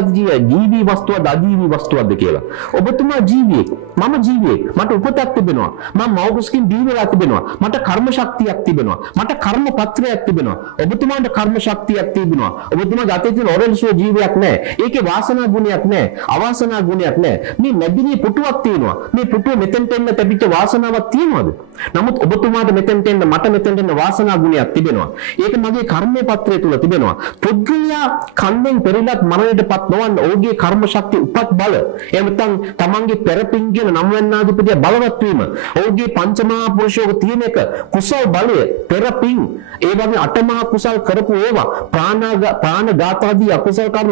ජීවි වස්තුවද අජීවි වස්තුවද කියලා. ඔබතුමා ජීවියෙක් මම ජීවියෙක් මට උපතක් තිබෙනවා මම මව්කුසකින් දී වෙලා තිබෙනවා මට කර්ම ශක්තියක් තිබෙනවා මට කර්ම පත්‍රයක් තිබෙනවා ඔබතුමාට කර්ම ශක්තියක් තිබෙනවා ඔබතුමා ගතේ තියෙන ඔරල්සෝ ජීවියක් නැහැ ඒකේ වාසනා ගුණයක් නැහැ අවාසනා ගුණයක් නැහැ මේ මැදිනේ පුටුවක් තියෙනවා මේ පුටුව මෙතෙන්ට එන්න තිබිච්ච වාසනාවක් තියෙනවද නමුත් ඔබතුමාට මෙතෙන්ට එන්න මට මෙතෙන්ට එන්න වාසනා ගුණයක් තිබෙනවා ඒක මගේ කර්මයේ පත්‍රය තුල තිබෙනවා පුද්ගලයා කන්දෙන් පෙරලත් මරණයටපත් නොවන්න ඔහුගේ කර්ම ශක්තිය උපත් බල එහෙම නැත්නම් තමන්ගේ පෙරපින් කියන නම් වන්නාධිපතිය බලවත් වීම ඔහුගේ පංචමහා පුරුෂයෝග තියෙන එක කුසල් බලය පෙරපින් ඒ වගේ අටමහා කුසල් කරපු ඒවා ප්‍රාණඝාත ආදී අකුසල කර්ම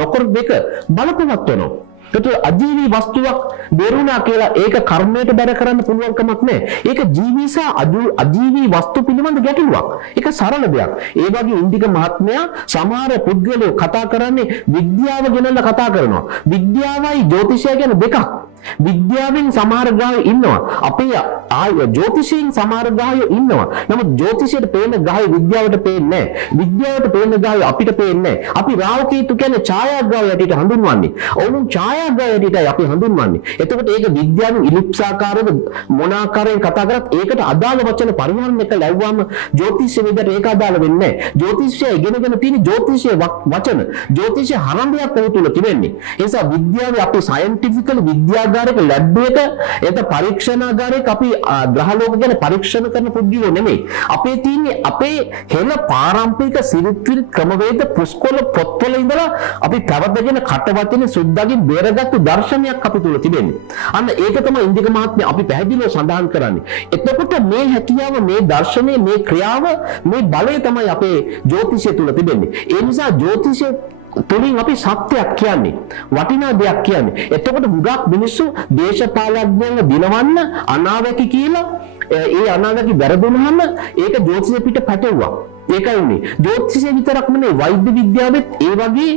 නොකර දෙක බලපවත් වෙනවා ඒතර අජීවී වස්තුවක් බේරුණා කියලා ඒක කර්මයට බැර කරන්න පුළුවන් කමක් නැහැ. ඒක ජීවී සහ අජීවී වස්තු පිළිබඳ ගැටලුවක්. ඒක සරල දෙයක්. ඒ වගේ ඉන්දික මහත්මයා සමහර පුද්ගලයෝ කතා කරන්නේ විද්‍යාව ගැනලා කතා කරනවා. විද්‍යාවයි ජ්‍යොතිෂය ගැන දෙකක්. විද්‍යාවෙන් සමහර ගායෝ ඉන්නවා. අපේ ජ්‍යොතිෂයෙන් සමහර ගායෝ ඉන්නවා. නමුත් ජ්‍යොතිෂයට පේන ගායෝ විද්‍යාවට පේන්නේ නැහැ. විද්‍යාවට පේන ගායෝ අපිට පේන්නේ නැහැ. අපි රාහු කේතු කියන්නේ ඡායාග්‍රහය ඇටියට හඳුන්වන්නේ. ඔවුන් ඡායාග්‍රහයටයි අපි හඳුන්වන්නේ. එතකොට ඒක විද්‍යාවෙන් ඉලිප්සාකාරව මොන ආකාරයෙන් කතා කරත් ඒකට අදාළ වචන පරිහරණය කළ ලැබුවාම ජ්‍යොතිෂ විද්‍යාවට ඒක අදාළ වෙන්නේ නැහැ. ජ්‍යොතිෂය ඉගෙනගෙන තියෙන ජ්‍යොතිෂයේ වචන ජ්‍යොතිෂ හරඹයක් උ තුල තිබෙන්නේ. ඒ නිසා විද්‍යාවේ අපි සයන්ටිෆිකලි විද්‍යාගාරයක ලැබ් එක එත පරීක්ෂණාගාරයක අපි ග්‍රහ ලෝක ගැන පරීක්ෂණ කරන පුද්ගලයෝ නෙමෙයි. අපේ තියෙන්නේ අපේ හෙළ පාරම්පරික සිරිත්විල් ක්‍රමවේද පුස්කොළ පොත්වල ඉඳලා අපි පැවැත්ගෙන කටවතින සුද්ධගෙන් බේරගත්තු දර්ශනයක් අපි තුල තිබෙන්නේ. අන්න ඒක තමයි ඉන්දික මහත්මයා අපි පැහැදිලිව සඳහන් කරන්නේ. එතකොට මේ හැකියාව මේ දර්ශනය මේ ක්‍රියාව මේ බලය තමයි අපේ ජ්‍යොතිෂය තුල තිබෙන්නේ. ඒ නිසා ජ්‍යොතිෂය තුලින් අපි සත්‍යයක් කියන්නේ වටිනා දෙයක් කියන්නේ. එතකොට හුඟක් මිනිස්සු දේශපාලඥයන්ව දිනවන්න අනාවැකි කියලා ඒ අනාවැකි වැරදුනහම ඒක ජ්‍යොතිෂය පිට පැටවුවා. ඒකයි උනේ. ජ්‍යොතිෂය විතරක් නෙමෙයි වෛද්‍ය විද්‍යාවෙත් ඒ වගේ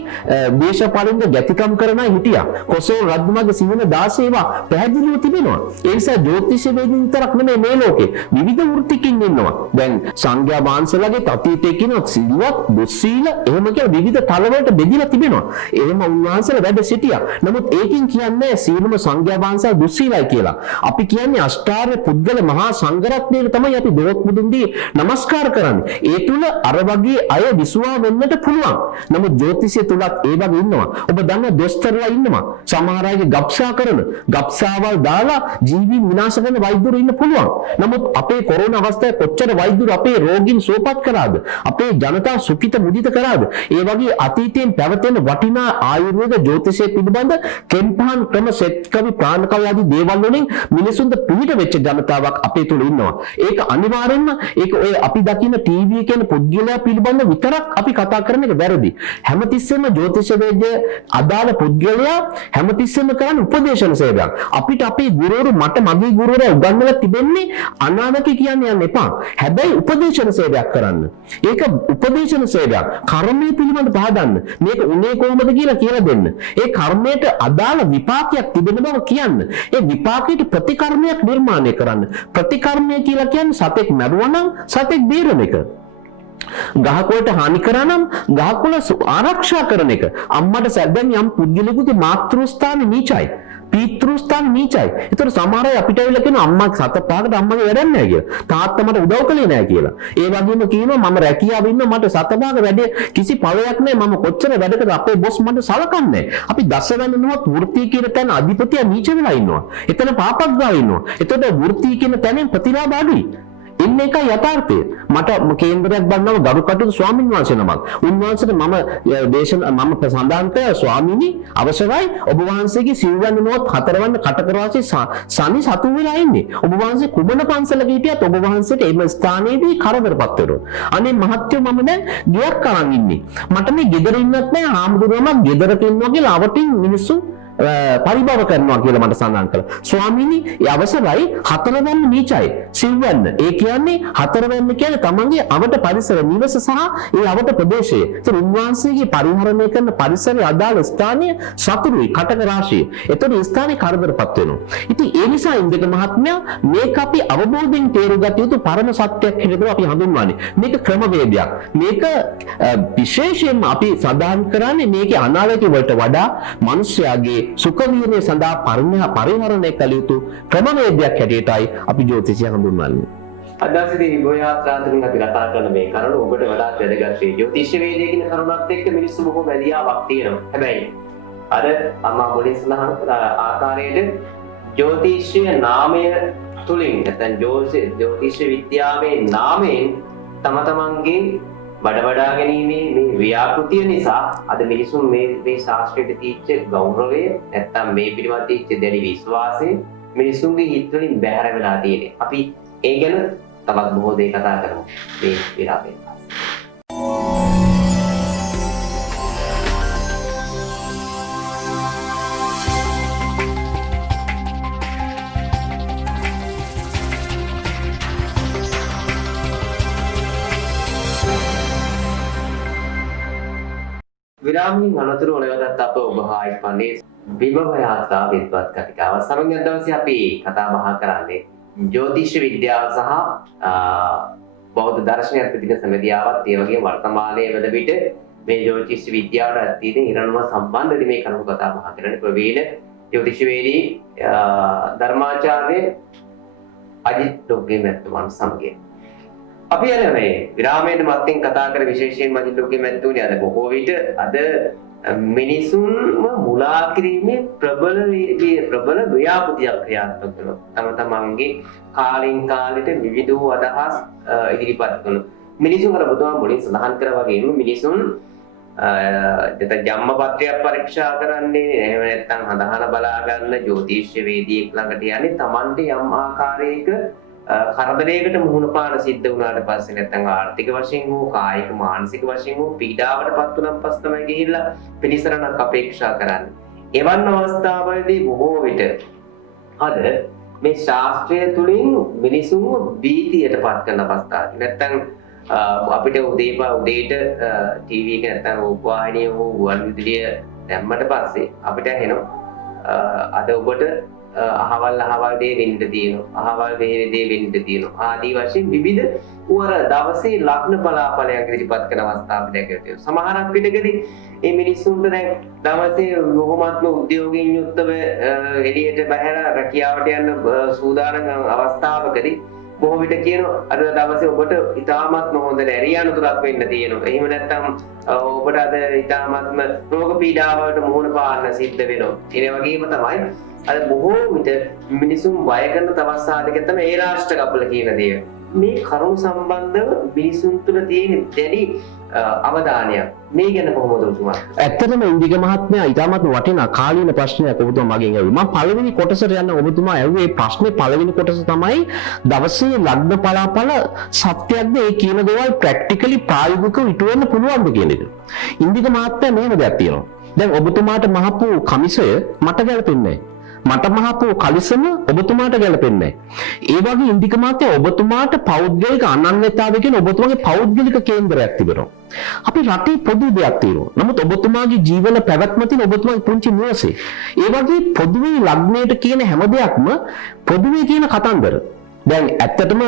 දේශපාලනික ගැතිකම් කරන අය හිටියා. කොසල් රජතුමාගේ සිහින 16 ඒවා පැහැදිලිව තිබෙනවා. ඒ නිසා ජ්‍යොතිෂ වේදින් විතරක් නෙමෙයි මේ ලෝකේ විවිධ වෘත්තිකින් ඉන්නවා. දැන් සංඝයා වහන්සේලාගේ අතීතයේ කියන සිල්වත් දුස්සීල එහෙම කියලා විවිධ තලවලට බෙදලා තිබෙනවා. එහෙම උන්වහන්සේලා වැඩ සිටියා. නමුත් ඒකින් කියන්නේ සීලම සංඝයා වහන්සේලා දුස්සීලයි කියලා. අපි කියන්නේ අෂ්ටාර්ය පුද්ගල මහා සංඝරත්නයට තමයි අපි දොරක් මුදුන්දී නමස්කාර කරන්නේ. ඒ තුල අර වගේ අය විශ්වාස වෙන්නට පුළුවන්. නමුත් ජ්‍යොතිෂය තුලත් ඒ වගේ ඉන්නවා. ඔබ දන්න දොස්තරලා ඉන්නවා. සමහර අයගේ ගබ්සා කරන ගබ්සාවල් දාලා ජීවීන් විනාශ කරන වෛද්‍යවරු ඉන්න පුළුවන්. නමුත් අපේ කොරෝනා අවස්ථාවේ කොච්චර වෛද්‍යවරු අපේ රෝගීන් සුවපත් කරාද? අපේ ජනතාව සුඛිත මුදිත කරාද? ඒ වගේ අතීතයෙන් පැවතෙන වටිනා ආයුර්වේද ජ්‍යොතිෂය පිළිබඳ කෙම්පහන් ක්‍රම සෙත් කවි ප්‍රාණකවි ආදී දේවල් වලින් මිනිසුන්ට පිළිට වෙච්ච ජනතාවක් අපේ තුල ඉන්නවා. ඒක අනිවාර්යෙන්ම ඒක ඔය අපි දකින්න ටීවී එකේ පුද්ගලයා පිළිබඳ විතරක් අපි කතා කරන එක වැරදි. හැමතිස්සෙම ජ්‍යොතිෂ වේද්‍ය අදාළ පුද්ගලයා හැමතිස්සෙම කරන උපදේශන සේවයක්. අපිට අපේ ගුරුවරු මට මගේ ගුරුවරයා උගන්වලා තිබෙන්නේ අනාවැකි කියන්නේ යන්න එපා. හැබැයි උපදේශන සේවයක් කරන්න. ඒක උපදේශන සේවයක්. කර්මය පිළිබඳ පහදන්න. මේක උනේ කොහොමද කියලා දෙන්න. ඒ කර්මයට අදාළ විපාකයක් තිබෙන බව කියන්න. ඒ විපාකයට ප්‍රතිකර්මයක් නිර්මාණය කරන්න. ප්‍රතිකර්මය කියලා කියන්නේ සතෙක් මැරුවා නම් සතෙක් බේරන එක. ගහකොළට හානි කරා නම් ගහකොළ ආරක්ෂා කරන එක. අම්මට සැද්දන් යම් පුද්ගලයෙකුගේ මාතෘ ස්ථානේ නීචයි. පීතෘ ස්ථාන නීචයි. ඒතර සමහර අය අපිට ඇවිල්ලා කියනවා අම්මා සත පහකට අම්මගේ වැඩක් නැහැ කියලා. තාත්තා මට උදව් කළේ නැහැ කියලා. ඒ වගේම කියනවා මම රැකියාවේ ඉන්නවා මට සත පහක වැඩේ කිසි ඵලයක් නැහැ. මම කොච්චර වැඩ කරද අපේ බොස් මට සලකන්නේ. අපි දසවැන්නුවත් වෘත්ති කියන තැන අධිපතියා නීච වෙලා ඉන්නවා. එතන පාපග්ගාව ඉන්නවා. එතකොට වෘත්ති කියන තැනෙන් ප්‍රතිලාභ අඩුයි. ඉන්න එක යථාර්ථය. මට කේන්දරයක් බannව ගරු කටයුතු ස්වාමීන් වහන්සේ නමක්. උන්වහන්සේට මම සඳහන් කළා ස්වාමීනි අවසරයි ඔබ වහන්සේගේ සිව්වැන්න නුවත් හතරවන්න කටකරවාසී සනි සතු වෙලා ඉන්නේ. ඔබ වහන්සේ කුමන පන්සලක හිටියත් ඔබ වහන්සේට එම ස්ථානයේදී කරදරපත් වෙනවා. අනේ මහත්වෝ මම දැන් ගියක් කරන් ඉන්නේ. මට මේ ගෙදර ඉන්නත් නෑ හාමුදුරුවෝ මම ගෙදරක ඉන්නවා කියලා අවටින් මිනිස්සු පරිභව කරනවා කියලා මට සඳහන් කළා. ස්වාමීනි, ඒ අවසරයි 4 වැන්න නීචයි. සිව්වැන්න. ඒ කියන්නේ 4 වැන්න කියන්නේ තමන්ගේ අවට පරිසර නිවස සහ ඒ අවට ප්‍රදේශය. ඒතර උන්වහන්සේගේ පරිහරණය කරන පරිසරයේ අදාළ ස්ථානීය සතුරුයි කටක රාශිය. ඒතර ඒ ස්ථානේ කරදරපත් වෙනවා. ඉතින් ඒ නිසා ඉන්දික මහත්මයා මේක අපි අවබෝධයෙන් තේරුම්ගත යුතු පරම සත්‍යයක් හැටියට අපි හඳුන්වන්නේ. මේක ක්‍රමවේදයක්. මේක විශේෂයෙන්ම අපි සඳහන් කරන්නේ මේකේ අනාගතය වලට වඩා මිනිස්යාගේ සුඛ වීර්යය සඳහා පරිහරණය කළ යුතු ක්‍රමවේදයක් හැටියටයි අපි ජ්‍යොතිෂය හඳුන්වන්නේ. අදහසේදී විභව යාත්‍රාතුලින් අපි කතා කරන මේ කරුණ ඔබට වඩාත් වැදගත් වේ. ජ්‍යොතිෂ වේදයේ කියන කරුණත් එක්ක මිනිස්සු බොහෝ බැඳියාවක් තියෙනවා. හැබැයි අර අම්මා මුලින් සඳහන් කළ ආකාරයට ජ්‍යොතිෂය නාමය තුලින් නැත්නම් ජ්‍යොතිෂ විද්‍යාවේ නාමයෙන් තම තමන්ගේ වඩා ගැනීමේ මේ ව්‍යාපෘතිය නිසා අද මිනිසුන් මේ ශාස්ත්‍රයට තීච්ච ගෞරවය නැත්නම් මේ පිළිබඳ තීච්ච දැඩි විශ්වාසය මිනිසුන්ගේ හිත් වලින් බැහැර වෙලා තියෙන්නේ. අපි ඒ ගැන තවත් බොහෝ දේ කතා කරමු මේ විරාමයෙන් පස්සේ. විරාමයෙන් අනතුරු ඔලවදත් අප ඔබ හා එක්වන්නේ විභව යාත්‍රා විද්වත් කතිකාව සමග දවසේ අපි කතා බහ කරන්නේ ජ්‍යොතිෂ විද්‍යාව සහ බෞද්ධ දර්ශනයත් පිටික සම්බන්ධියාවත් ඒ වගේම වර්තමානයේ වද විට මේ ජ්‍යොතිෂ විද්‍යාවට තියෙන ඉරණම සම්බන්ධදී මේ කරුණු කතා බහ කරන්නේ ප්‍රවීණ ජ්‍යොතිෂවේදී ධර්මාචාර්ය අජිත් ඩොග්ගේ මැතිතුමන් සමග. අපි අර මේ විරාමයේ මත්තෙන් කතා කර විශේෂයෙන්ම අජිත් ඩොග්ගේ මැතිතුමනි අද බොහෝ විට අද මිනිසුන්ම මුලා කිරීමේ ප්‍රබල ව්‍යාපෘතියක් ක්‍රියාත්මක කරනවා. තම තමන්ගේ කාලෙන් කාලෙට විවිධ අදහස් ඉදිරිපත් කරනවා. මිනිසුන් අර බුදුහාම මුලින් සඳහන් කරා වගේම මිනිසුන් ජම්මපත්‍රයක් පරීක්ෂා කරන්නේ එහෙම නැත්නම් හඳහන බලා ගන්න ජ්‍යොතිෂ වේදිකෙක් ළඟට යන්නේ Tamante යම් ආකාරයක කරදරයකට මුහුණ පාන සිද්ධ වුණාට පස්සේ නැත්නම් ආර්ථික වශයෙන් හෝ කායික මානසික වශයෙන් හෝ පීඩාවටපත් වුණාන් පස්සේ තමයි ගිහිල්ලා පිළිසරණක් අපේක්ෂා කරන්නේ. එවන් අවස්ථාවලදී බොහෝ විට අද මේ ශාස්ත්‍රය තුලින් මිනිසුන්ව භීතියටපත් කරන අවස්ථාවක්. නැත්නම් අපිට උදේට ටීවී එක නැත්නම් රූපවාහිනිය හෝ ගුවන් විදුලිය දැම්මට පස්සේ අපිට එනවා අද ඔබට අහවල් දේ වෙන්න තියෙනවා අහවල් දේ වෙන්න තියෙනවා ආදී වශයෙන් විවිධ උවර දවසේ ලග්න බලාපලයක් ඉදිරිපත් කරන අවස්ථා අපිට දැකගන්න. සමහරක් විටකදී මේ මිනිස්සුන්ට දැන් දවසේ බොහොමත්ම උද්‍යෝගයෙන් යුක්තව එළියට බහැර රැකියාවට යන සූදානම් අවස්ථාවකදී බොහෝ විට කියනවා අද දවසේ ඔබට ඉතාමත්ම හොඳ ඇරියානුතුරක් වෙන්න තියෙනවා. එහෙම නැත්නම් ඔබට අද ඉතාමත්ම රෝග පීඩාවලට මුහුණ පාන්න සිද්ධ වෙනවා. ඒ වගේම තමයි අද බොහෝ විට මිනිසුන් වය කරන තවත් සාධකයක් තමයි ඒ රාෂ්ට්‍ර කපල කියන දේ. මේ කරුණු සම්බන්ධව මිනිසුන් තුළ තියෙන දැඩි අවධානයක්. මේ ගැන කොහොමද ඔබතුමා? ඇත්තටම ඉන්දික මහත්මයා ඊටමත් වටිනා කාලීන ප්‍රශ්නයක් ඔබතුමා මගෙන් ඇහුවා. මම පළවෙනි කොටසට යන්න ඔබතුමා ඇහුවේ ප්‍රශ්නේ පළවෙනි කොටස තමයි දවසේ ලග්න පලාපල සත්‍යයක්ද ඒ කියන දේවල් ප්‍රැක්ටිකලි ප්‍රායෝගිකව ඉටු වෙන්න පුළුවන්ද කියන එක. ඉන්දික මහත්මයා මේව දෙයක් තියෙනවා. දැන් ඔබතුමාට මහපු කමිසය මට ගැලපෙන්නේ නැහැ. මට මහපු කලිසම ඔබතුමාට ගැලපෙන්නේ නැහැ. ඒ වගේ ඉන්දික මහත්මයා ඔබතුමාට පෞද්ගලික අනන්‍යතාවය කියන ඔබතුමාගේ පෞද්ගලික කේන්දරයක් තිබෙනවා. අපි රටේ පොදු දෙයක් තියෙනවා. නමුත් ඔබතුමාගේ ජීවන පැවැත්ම තියෙන ඔබතුමාගේ පුංචි නිවසේ. ඒ වගේ පොදුවේ ලග්නයට කියන හැම දෙයක්ම පොදුවේ කියන කතන්දර. දැන් ඇත්තටම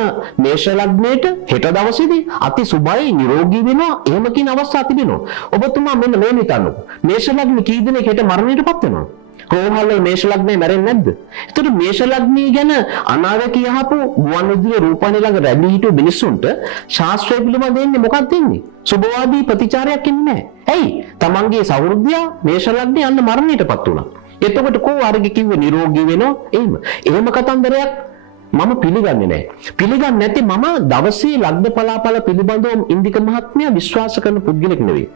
මේෂ ලග්නයට හෙට දවසේදී අති සුබයි නිරෝගී වෙනවා එහෙම කියන අවස්ථා තිබෙනවා. ඔබතුමා මෙන්න මේ හිතන්නකෝ. මේෂ ලග්න කී දිනක හෙට මරණයටපත් වෙනවා. රෝහල් මේෂ ලග්නේ මැරෙන්නේ නැද්ද? ඒතකොට මේෂ ලග්නේ ගැන අනාගතය යහපු ගුවන් විදුලි රූපවාහිනිය ළඟ රැඳී හිටු මිනිස්සුන්ට ශාස්ත්‍රය පිළිබඳ දෙන්නේ මොකක්ද දෙන්නේ? සුබවාදී ප්‍රතිචාරයක් ඉන්නේ නැහැ. ඇයි? තමන්ගේ සහෘදයා මේෂ ලග්නේ යන්න මරණයටපත් වුණා. එතකොට කෝ අරගේ කිව්වේ නිරෝගී වෙනවා එහෙම. එහෙම කතන්දරයක් මම පිළිගන්නේ නැහැ. පිළිගන්නේ නැති මම දවසේ ලග්න පලාපල පිළිබඳව ඉන්දික මහත්මයා විශ්වාස කරන පුද්ගලෙක් නෙවෙයි.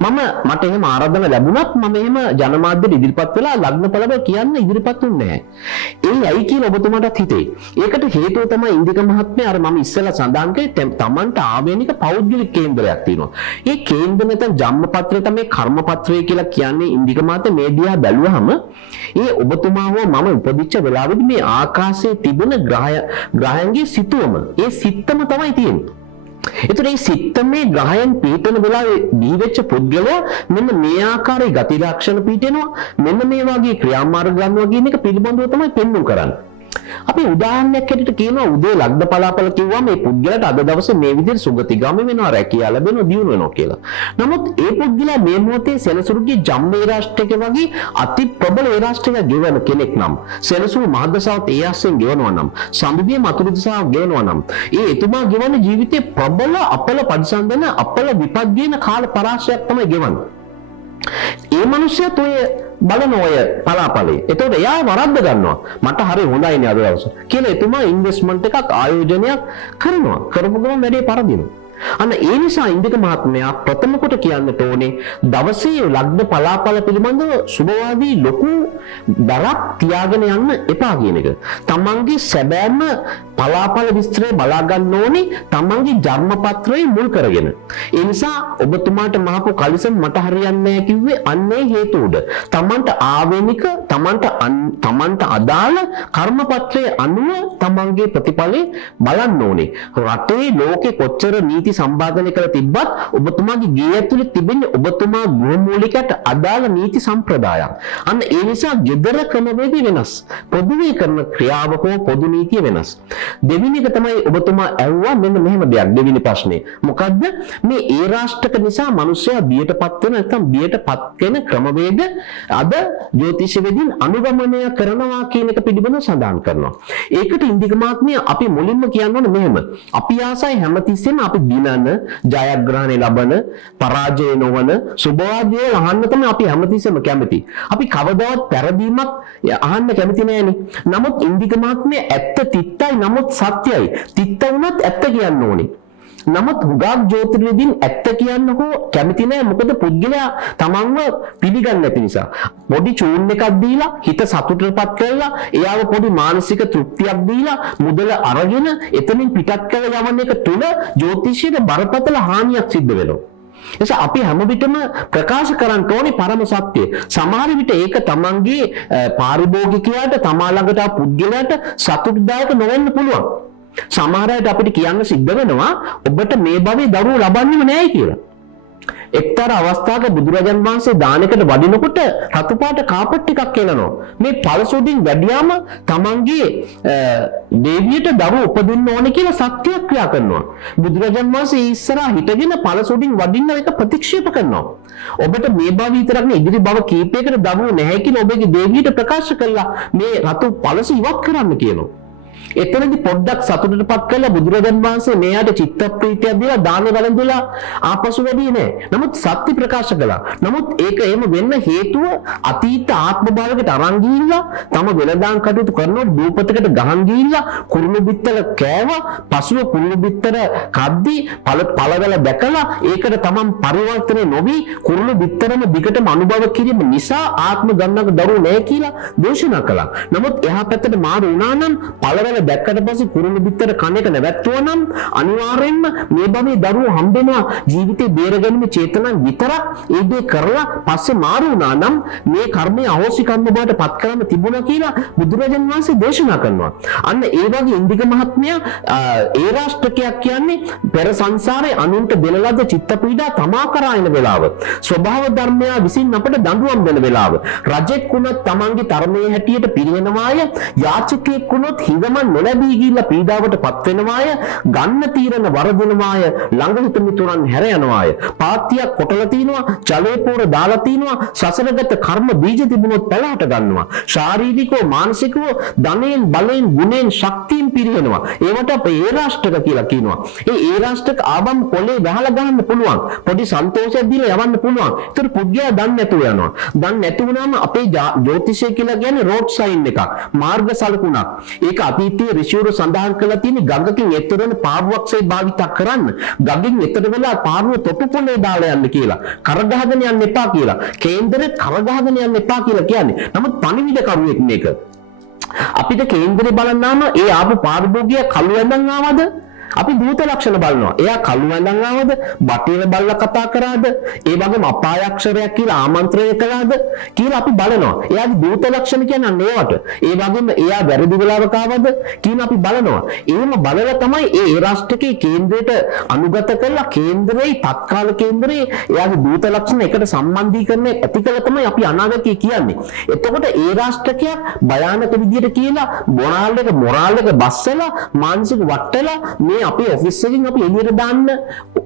මට එහෙම ආරාධන ලැබුණත් මම එහෙම ජනමාධ්‍යට ඉදිරිපත් වෙලා ලග්න පලාපල කියන්න ඉදිරිපත් වුණේ නැහැ. ඇයි කියලා ඔබතුමාටත් හිතේ. ඒකට හේතුව තමයි ඉන්දික මහත්මයා අර මම ඉස්සෙල්ලා සඳහන් කළේ තමන්ට ආවේනික පෞද්ගලික කේන්දරයක් තියෙනවා. ඒ කේන්දර නැත්නම් ජම්මපත්‍රයට මේ කර්මපත්‍රය කියලා කියන්නේ ඉන්දික මහත්මයා මේ දිහා බැලුවහම ඒ ඔබතුමාව මම උපදිච්ච වෙලාවෙදි මේ ආකාශයේ තිබෙන ග්‍රහයන්ගේ සිතුවම ඒ සිත්තම තමයි තියෙන්නේ. ඒතර මේ සිත්තමේ ග්‍රහයන් පීඩන වෙලාවේ දීවෙච්ච පුද්ගලයා මෙන්න මේ ආකාරයේ ගති ලක්ෂණ පීඩනවා මෙන්න මේ වගේ ක්‍රියාමාර්ග ගන්නවා කියන එක පිළිබඳව තමයි පෙන්වු කරන්නේ. අපි උදාහරණයක් හැටියට කියනවා උදේ ලග්න පලාපල කිව්වම මේ පුද්ගලයාට අද දවසේ මේ විදිහට සුගතිගාමී වෙනවා රැකියාව ලැබෙනවා දියුණු වෙනවා කියලා. නමුත් ඒ පුද්ගලයා මේ මොහොතේ සෙනසුරුගේ ජම්මේ රාෂ්ට්‍රයක වගේ අති ප්‍රබල ඒ රාෂ්ට්‍රයක ගෙවන කෙනෙක් නම් සෙනසුරු මහදසාවත් ඒ ආසෙන් ගෙවනවා නම් සම්බිය මතුරු දසාව ගෙවනවා නම් ඒ එතුමා ගෙවන ජීවිතේ ප්‍රබල අපල පරිසම්දන අපල විපත්ගෙන කාල පරාශයක් තමයි ගෙවන්නේ. ඒ මිනිස්සුත් ඔය බලන ඔය පලාපලේ. එතකොට එයා වරද්ද ගන්නවා. මට හරි හොඳයි නේ අද දවසේ. කියලා එතුමා ඉන්වෙස්ට්මන්ට් එකක් ආයෝජනයක් කරනවා. කරපු ගමන් වැඩේ පරදිනවා. අන්න ඒ නිසා ඉන්දික මහත්මයා ප්‍රථම කොට කියන්නට ඕනේ දවසේ ලග්න පලාපල පිළිබඳව සුබවාදී ලොකු බරක් තියාගෙන යන්න එපා කියන එක. තමන්ගේ සැබෑම පලාපල විස්තරය බලා ගන්න ඕනේ තමන්ගේ ජන්මපත්‍රය මුල් කරගෙන. ඒ නිසා ඔබතුමාට මහපු කලිසම් මට හරියන්නේ නැහැ කිව්වේ අන්නේ හේතු උඩ. තමන්ට ආවේනික තමන්ට අදාළ කර්මපත්‍රයේ අනුව තමන්ගේ ප්‍රතිඵලය බලන්න ඕනේ. රටේ ලෝකේ කොච්චර නීති සම්පාදනය කළ තිබ්බත් ඔබතුමාගේ ගේ ඇතුලේ තිබෙන ඔබතුමා ගෘහමූලිකයට අදාළ නීති සම්ප්‍රදායන්. අන්න ඒ නිසා gedara ක්‍රමවේදය වෙනස්. පොදුවේ කරන ක්‍රියාව හෝ පොදු නීතිය වෙනස්. දෙවෙනි එක තමයි ඔබතුමා ඇහුවා මෙන්න මෙහෙම දෙයක් දෙවෙනි ප්‍රශ්නේ. මොකද්ද? මේ ඒ රාෂ්ට්‍රක නිසා මිනිස්සයා බියටපත් වෙන නැත්නම් බියටපත් වෙන ක්‍රමවේද අද ජ්‍යොතිෂවිදින් අනුගමනය කරනවා කියන එක පිළිබඳව සඳහන් කරනවා. ඒකට ඉන්දික මහත්මිය අපි මුලින්ම කියන්න මෙහෙම. අපි ආසයි හැමතිස්සෙම අපි දිනන ජයග්‍රහණය ලබන පරාජය නොවන සුභවාදී අහන්න තමයි අපි හැමතිස්සෙම කැමති. අපි කවදාවත් පෙරදීමක් අහන්න කැමති නෑනේ. නමුත් ඉන්දික මහත්මිය ඇත්ත තිත්තයි නමුත් සත්‍යයි. තිත්ත වුණත් ඇත්ත කියන්න ඕනේ. නමුත් හුඟක් ජ්‍යොතිර්විදින් ඇත්ත කියන්න හෝ කැමති නෑ. මොකද පුද්ගලයා තමන්ව පිළිගන්නේ නැති නිසා. පොඩි චූන් එකක් දීලා හිත සතුටටපත් කරලා එයාව පොඩි මානසික තෘප්තියක් දීලා මුදල අරගෙන එතනින් පිටත් කරලා යවන එක තුල ජ්‍යොතිෂයේ බරපතල හානියක් සිද්ධ වෙනවා. එසා අපි හැම විටම ප්‍රකාශ කරන්න ඕනේ පරම සත්‍ය. සමහර විට ඒක තමන්ගේ පාරිභෝගිකයාට තමා ළඟට ආ පුද්ගලයාට සතුටුදායක නොවෙන්න පුළුවන්. සමහර අයට අපිට කියන්න සිද්ධ වෙනවා ඔබට මේ භවයේ දරුවෝ ලබන්නේම නැහැ කියලා. එක්තරා අවස්ථාවක බුදුරජාන් වහන්සේ දානකට වඩිනකොට රතු පාට කාපට් එකක් එළනවා. මේ පළසොඩින් වැඩියාම තමන්ගේ දේවියට දරුවෝ උපදින්න ඕනේ කියලා සත්‍යයක් ක්‍රියා කරනවා. බුදුරජාන් වහන්සේ ඉස්සරහා හිටගෙන පළසොඩින් වඩින්න එක ප්‍රතික්ෂේප කරනවා. ඔබට මේ භව විතරක් නෙවෙයි ඉදිරි භව කීපයකට දරුවෝ නැහැ කියලා ඔබගේ දේවියට ප්‍රකාශ කළා මේ රතු පළස ඉවත් කරන්න කියනවා. එතනදී පොඩ්ඩක් සතුටටපත් කළා බුදුරජාන් වහන්සේ මෙයාට චිත්ත ප්‍රීතියක් දීලා දාන වළඳලා ආපසු වැඩියේ නෑ. නමුත් සත්‍ය ප්‍රකාශ කළා. නමුත් ඒක එහෙම වෙන්න හේතුව අතීත ආත්ම භාවයකට අරන් ගිහිල්ලා තම වෙළඳාම් කටයුතු කරනකොට දූපතකට ගහන් ගිහිල්ලා කුරුළු බිත්තර කෑවා. පසුව කුරුළු බිත්තර කද්දී පළවැල දැකලා ඒකට තමන් පරිවර්තනය නොවි කුරුළු බිත්තරම දිගටම අනුභව කිරීම නිසා ආත්ම ගන්නක දරුවෝ නෑ කියලා දේශනා කළා. නමුත් එහා පැත්තට මාරු වුණා නම් පළවැල දැක්කට පස්සේ කුරුළු බිත්තර කණ එක නැවැත්තුවා නම් අනිවාර්යෙන්ම මේ භවයේ දරුවෝ හම්බෙනවා. ජීවිතේ බේරගැනීම චේතනාව විතරක් ඒ දේ කරලා පස්සේ මාරු වුණා නම් මේ කර්මය අහෝසි කර්ම බවට පත් කරන්න තිබුණා කියලා බුදුරජාන් වහන්සේ දේශනා කරනවා. අන්න ඒ වගේ ඉන්දික මහත්මයා ඒ රාෂ්ට්‍රකයක් කියන්නේ පෙර සංසාරේ අනුන්ට දෙන ලද චිත්ත පීඩා තමා කරා එන වෙලාව. ස්වභාව ධර්මයා විසින් අපට දඬුවම් දෙන වෙලාව. රජෙක් වුණත් තමන්ගේ ධර්මයේ හැටියට පිළිවෙනවාය. යාචකයෙක් වුණොත් හිඟමන් නොලැබී ගිහිල්ලා පීඩාවට පත් වෙනවාය. ගන්න තීරණ වරදිනවාය. ළඟ හිත මිතුරන් හැර යනවාය. පාත්‍යක් කොටලා තිනවා, ජලයේ පෝර දාලා තිනවා. සසරගත කර්ම බීජ තිබුණොත් පැලහට ගන්නවා. ශාරීරිකව මානසිකව ධනෙන් බලෙන් ගුණෙන් ශක්තියෙන් පිරිනනවා. ඒවට අපේ ඒ රාෂ්ට්‍රක කියලා කියනවා. ඒ රාෂ්ට්‍රක ආවම් කොලේ ගහලා ගන්න පුළුවන්. පොඩි සන්තෝෂයක් දීලා යවන්න පුළුවන්. ඒතර පුද්ගලයා දන්නේ නැතුව යනවා. දන්නේ නැති වුණාම අපේ ජ්‍යොතිෂය කියලා කියන්නේ රෝඩ් සයින් එකක්. මාර්ග සලකුණක්. ඒක අතීත අතීතයේ ඍෂිවරු සඳහන් කළා තියෙන ගඟකින් එතර වෙන පාරුවක්සේ භාවිත කරන්න. ගඟින් එතර වෙලා පාරුව තොටු පොළේ දාලා යන්න කියලා. කරගහගෙන යන්න එපා කියලා. කේන්දරේ කරගහගෙන යන්න එපා කියලා කියන්නේ. නමුත් පණිවිඩ කරුවෙක් මේක. අපිට කේන්දරේ බලන්නාම ඒ ආපු පාරිභෝගිකය කළු වැඳන් ආවද? අපි දූත ලක්ෂණ බලනවා. එයා කළු වැඳන් ආවද? බටේර බල්ලා කතා කරාද? ඒ වගේම අපායක්ෂරයක් කියලා ආමන්ත්‍රණය කළාද කියලා අපි බලනවා. එයාගේ දූත ලක්ෂණ කියන්නේ අන්න ඒවට. ඒ වගේම එයා වැරදි වෙලාවක ආවද කියන අපි බලනවා. එහෙම බලලා තමයි ඒ රාෂ්ට්‍රකේ කේන්දරයට අනුගත කරලා කේන්දරේ තත්කාල කේන්දරේ එයාගේ දූත ලක්ෂණ එකට සම්බන්ධීකරණය ඇති කළ තමයි අපි අනාගතය කියන්නේ. එතකොට ඒ රාෂ්ට්‍රකයා භයානක විදියට කියලා මොරාල් එක බස්සලා මානසික වට්ටලා මේ අපි ඔෆිස් එකකින් අපි එළියට දාන්න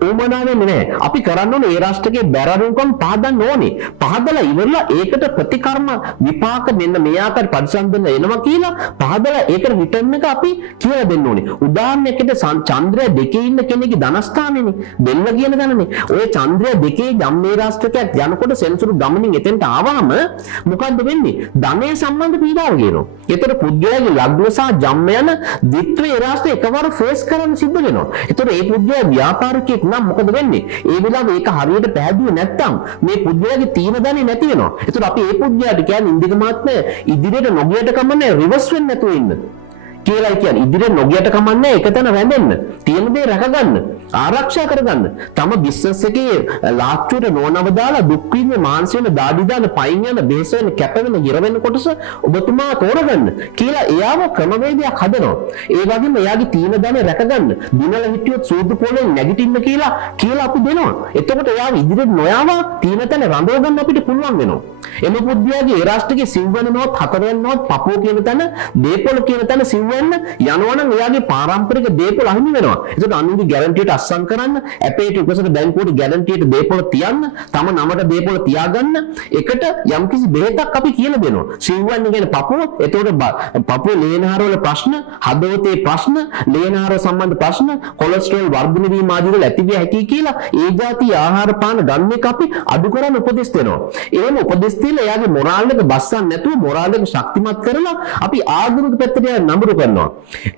ඕමනා වෙන්නේ නැහැ. අපි කරන්න ඕනේ ඒ රාෂ්ට්‍රකේ බැරරුම්කම් පහදන්න ඕනේ. පහදලා ඉවරලා ඒකට ප්‍රතිකර්ම විපාක මෙන්න මේ ආකාර පරිසම්පන්න එනවා කියලා පහදලා ඒකට රිටර්න් එක අපි කියලා දෙන්න ඕනේ. උදාහරණයකට චන්ද්‍රය දෙකේ ඉන්න කෙනෙක්ගේ ධනස්ථානෙනේ දෙන්න කියන ගණනේ. ඔය චන්ද්‍රය දෙකේ ධම්මේ රාෂ්ට්‍රකයක් යනකොට සෙන්සුරු ගමනින් එතෙන්ට ආවම මොකද්ද වෙන්නේ? ධනය සම්බන්ධ පීඩාව කියනවා. ඒතර පුද්ගලයාගේ ලග්න සහ ජම්ම යන ද්විත්වයේ රාශිය එකවර ෆේස් කරන්න සිද්ධ වෙනවා. ඒතර ඒ පුද්ගලයා ව්‍යාපාරිකයෙක් නම් මොකද වෙන්නේ? ඒ වෙලාවේ ඒක හරියට පැහැදිලි නැත්තම් මේ පුද්ගලයාගේ තීන දණේ නැති වෙනවා. ඒතර අපි ඒ පුද්ගලයාට කියන්නේ ඉන්දික මාත්මය ඉදිරියට නොගියට කමන්නේ රිවර්ස් වෙන්නේ නැතුව ඉන්න. කියලා කියන්නේ ඉදිරියට නොගියට කමන්නේ එක තැන රැඳෙන්න. තියෙන දේ රැකගන්න, ආරක්ෂා කරගන්න. තම බිස්නස් එකේ ලාච්චුවට නොනව දාලා දුක් විඳින මානසික වෙන දාඩි දාන පයින් යන බේස වෙන කැප වෙන ඉර වෙන කොටස ඔබතුමා තෝරගන්න කියලා එයාව ක්‍රමවේදයක් හදනවා. ඒ වගේම එයාගේ තීන දණේ රැකගන්න. දිනල හිටියොත් සූදු පොළෙන් නැගිටින්න කියලා අපි දෙනවා. එතකොට එයාව ඉදිරියට නොයාවා තීන තැන රඳව ගන්න අපිට පුළුවන් වෙනවා. එම පුද්ගලයාගේ ඒ රාෂ්ට්‍රයේ සිව්වන නොත් හතරෙන් නොත් පපුව කියන තැන දේපොළ කියන තැන සිව්වන්න යනවනම් එයාගේ පාරම්පරික දේපොළ අහිමි වෙනවා. ඒකට අනුන්ගේ ගැරන්ටියට අස්සම් කරන්න, අපේට උපසට බැංකුවට ගැරන්ටියට දේපොළ තියන්න, තම නමට දේපොළ තියාගන්න එකට යම්කිසි බෙහෙතක් අපි කියලා දෙනවා. සිව්වන්න කියන පපුව, එතකොට පපුවේ ලේනහර වල ප්‍රශ්න, හදවතේ ප්‍රශ්න, ලේනහර සම්බන්ධ ප්‍රශ්න, කොලෙස්ටරෝල් වර්ධනය වීම ආදී වල ඇති විය හැකි කියලා ඒ જાති ආහාර පාන ගන්න එක අපි අඩු කරන්න උපදෙස් දෙනවා. එහෙම උපදෙස් දීලා එයාගේ මොරාල් එක බස්සන්න නැතුව මොරාල් එක ශක්තිමත් කරලා අපි ආගමික පැත්තට නඹුරු කරනවා.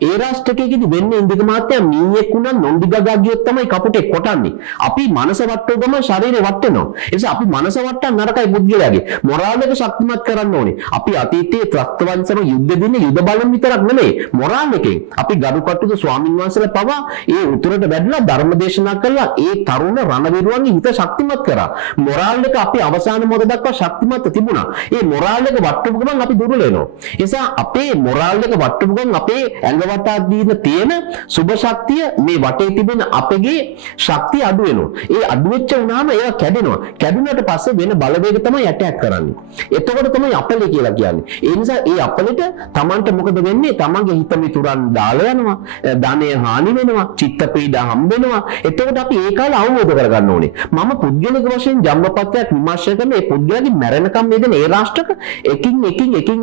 ඒ රාෂ්ට්‍රකයේදී වෙන්නේ ඉන්දික මාත්‍යා මීයක් උනන් නොන්දි ගගා ගියොත් තමයි කපුටේ කොටන්නේ. අපි මනස වට්ටව ගම ශරීරය වට්ටනවා. ඒ නිසා අපි මනස වට්ටන්න නරකයි පුද්ගලයාගේ. මොරාල් එක ශක්තිමත් කරන්න ඕනේ. අපි අතීතයේ ත්‍රස්තවංශම යුද්ධ දින යුද බලන් විතරක් නෙමෙයි මොරාල් එකෙන් අපි ගරුකටුද ස්වාමින් වහන්සේලා පවා ඒ උතුරට වැඩලා ධර්ම දේශනා කළා. ඒ තරුණ රණවිරුවන්ගේ හිත ශක්තිමත් කරා. මොරාල් එක අපි අවසාන මොහොත දක්වා ශක්තිමත් තිබුණා. ඒ මොරාල් එක වට්ටපු ගමන් අපි දුර්වල වෙනවා. ඒ නිසා අපේ මොරාල් එක වට්ටපු ගමන් අපේ ඇඟ වටා දීන තියෙන සුබ ශක්තිය මේ වටේ තිබෙන අපගේ ශක්තිය අඩු වෙනවා. ඒ අඩු වෙච්ච උනාම ඒවා කැඩෙනවා. කැඩුණාට පස්සේ වෙන බලවේග තමයි ඇටැක් කරන්නේ. එතකොට තමයි අපලේ කියලා කියන්නේ. ඒ නිසා ඒ අපලෙට Tamanට මොකද වෙන්නේ? Tamanගේ හිත මිතුරන් දාලා යනවා. ධනය හානි වෙනවා. චිත්ත පීඩා හම්බ වෙනවා. එතකොට අපි ඒ කාලේ අවබෝධ කරගන්න ඕනේ. මම පුද්ගලික වශයෙන් ජම්මපත්‍යක් විමර්ශනය කරන මේ පුද්ගලයාගේ මැරෙනකම් වේදන ඒ රාෂ්ට්‍රක එකින්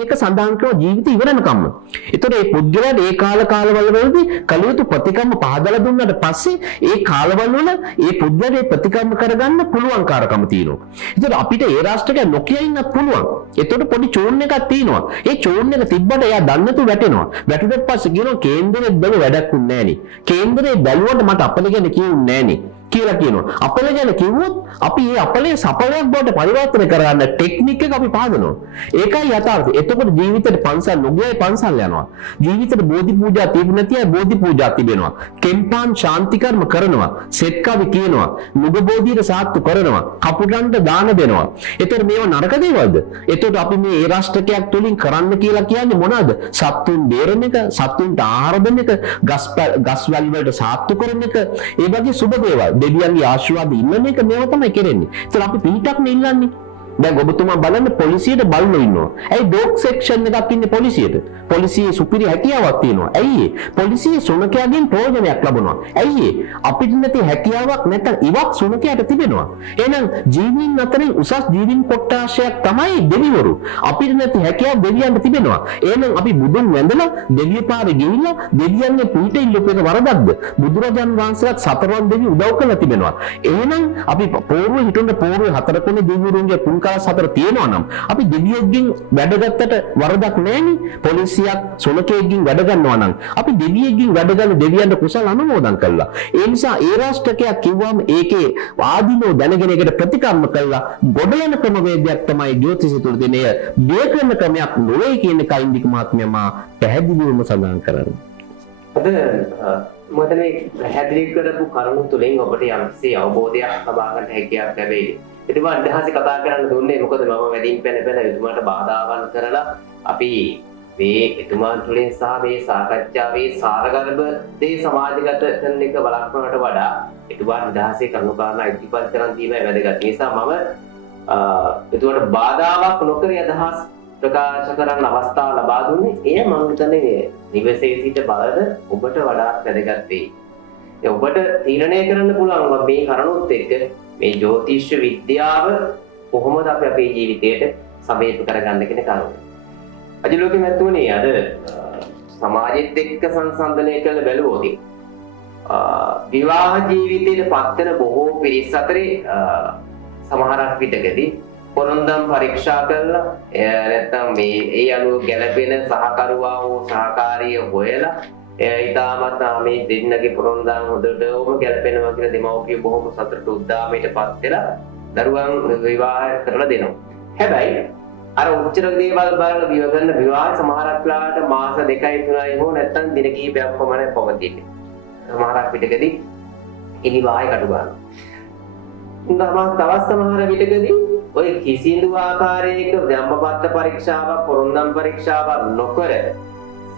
එක සඳහන් කරන ජීවිත ඉවරනකම්ම. එතකොට මේ පුද්ගලයාට ඒ කාලවලදී කලියුතු ප්‍රතිකම්ම පහදලා දුන්නාට පස්සේ ඒ කාලවල වල ඒ පුද්ගලයා ප්‍රතිකම්ම කරගන්න පුළුවන් කාර්කම තියෙනවා. එතකොට අපිට ඒ රාෂ්ට්‍රක නොකිය ඉන්නත් පුළුවන්. එතකොට පොඩි චෝන් එකක් තියෙනවා. ඒ චෝන් එක තිබ්බට එයා දන්නතු වැටෙනවා. වැටුණත් පස්සේ කියනවා කේන්දරේ බැලුව වැඩක් උන්නේ නෑනේ. කේන්දරේ බැලුවට මට අපල ගැන කියුන්නේ නෑනේ කියලා කියනවා. අපල ගැන කිව්වොත් අපි මේ අපලේ සඵලයක් බවට පරිවර්තනය කරගන්න ටෙක්නික් එක අපි පාදනවා. ඒකයි යථාර්ථය. එතකොට ජීවිතේ පන්සල් නොගියයි පන්සල් යනවා. ජීවිතේ බෝධි පූජා තිබුණ නැතියි බෝධි පූජා තිබෙනවා. කෙම්පාන් ශාන්ති කර්ම කරනවා. සෙත් කවි කියනවා. නුග බෝධියට සාත්තු කරනවා. කපුටන්ට දාන දෙනවා. එතකොට මේව නරක දේවල්ද? එතකොට අපි මේ ඒ රාෂ්ට්‍රකයක් තුලින් කරන්න කියලා කියන්නේ මොනවාද? සත්තුන් බේරෙන එක, සත්තුන්ට ආහාර දෙන එක, ගස් වැල් වලට සාත්තු කරන එක, ඒ වගේ සුබ දේවල් දෙවියන්ගේ ආශිර්වාද ඉන්න එක මේව තමයි කරන්නේ. ඒතර අපි පිටක් නෙල්ලන්නේ. දැන් ඔබතුමා බලන්න පොලිසියට බලන ඉන්නවා. ඇයි ඩොග් සෙක්ෂන් එකක් ඉන්නේ පොලිසියට? පොලිසියේ සුපිරි හැකියාවක් තියෙනවා. ඇයි පොලිසියේ සුනකයාගෙන් ප්‍රයෝජනයක් ලබනවා. ඇයි අපිට නැති හැකියාවක් නැත්නම් ඉවක් සුනකයාට තිබෙනවා. එහෙනම් ජීවීන් අතරින් උසස් ජීවීන් කොට්ටාශයක් තමයි දෙවිවරු. අපිට නැති හැකියාව දෙවියන්ට තිබෙනවා. එහෙනම් අපි බුදුන් වැඳලා දෙවිය පාරේ ගිහිල්ලා දෙවියන්ගේ පිහිට ඉල්ලුප එක වරදක්ද? බුදුරජාණන් වහන්සේලාත් සතරවන් දෙවි උදව් කරලා තිබෙනවා. එහෙනම් අපි පෝරුවේ හිටුන්න පෝරුවේ හතර කොනේ දෙවිවරුන්ගේ කලස් හතර තියෙනවා නම් අපි දෙවියෙක්ගෙන් වැඩ ගත්තට වරදක් නැහැනේ. පොලිසියක් සොනකෙක්ගෙන් වැඩ ගන්නවා නම් අපි දෙවියෙක්ගෙන් වැඩ ගන්න දෙවියන්ට කුසල අනුමෝදන් කළා. ඒ නිසා ඒ රාෂ්ට්‍රකයක් කිව්වම ඒකේ ආදීනෝ දැනගෙන ඒකට ප්‍රතිකර්ම කළා ගොඩ යන ක්‍රමවේදයක් තමයි ජ්‍යොතිෂය තුළ දෙන බේකරන ක්‍රමයක් නොවේ කියන එකයි ඉන්දික මහත්මයා මා පැහැදිලිවම සඳහන් කරන්නේ. අද මම මේ පැහැදිලි කරපු කරුණු තුලින් ඔබට යම්කිසි අවබෝධයක් ලබා ගන්න හැකියාවක් ලැබෙයි. එතුමා අදහසේ කතා කරන්න දුන්නේ මොකද මම වැඩිම පැන එතුමාට බාධාවන් කරලා අපි මේ එතුමා තුලින් සහ මේ සාකච්ඡාවේ සාරගර්භ දේ සමාජගත කරන එක බලක්වනට වඩා එතුමා අදහසේ කරුණු කාරණා ඉදිරිපත් කරන් දීමයි වැදගත්. ඒ නිසා මම එතුමාට බාධාවක් නොකර අදහස් ප්‍රකාශ කරන්න අවස්ථාව ලබා දුන්නේ එය මම හිතන්නේ නිවසේ සිට බලද ඔබට වඩාත් වැදගත් වෙයි. ඔබට තීරණය කරන්න පුළුවන් මේ කරුණුත් එක්ක මේ ජ්‍යොතිෂ විද්‍යාව කොහොමද අපි අපේ ජීවිතයට සමීප කරගන්න කියන කරුණ. අජලෝකෙ මැතුනේ අද සමාජෙත් එක්ක සංසන්දනය කළ බැලුවොත් විවාහ ජීවිතයට පත්වන බොහෝ පිරිස් අතරේ සමහරක් විටකදී පොරොන්දම් පරීක්ෂා කරලා නැත්නම් මේ ඒ අනුව ගැළපෙන සහකරුවා හෝ සහකාරිය හොයලා ඊටමත් මේ දෙන්නගේ පොරොන්දම් හොඳටම ගැළපෙනවා කියලා දෙමව්පිය බොහොම සතුටු උද්දාමයටපත් වෙලා දරුවන් විවාහ කරලා දෙනවා. හැබැයි අර උච්චර දේවල් බලන විවරන විවාහ සමහරක් වෙලාවට මාස 2යි 3යි හෝ නැත්නම් දින කිහිපයක් පමණ පවතින්නේ. සමහරක් විටකදී ඒ විවාහය කඩු ගන්නවා. තවත් සමහර විටකදී ඔය කිසිදු ආකාරයක ධම්මපත්ත පරීක්ෂාවක් පොරොන්දම් පරීක්ෂාවක් නොකර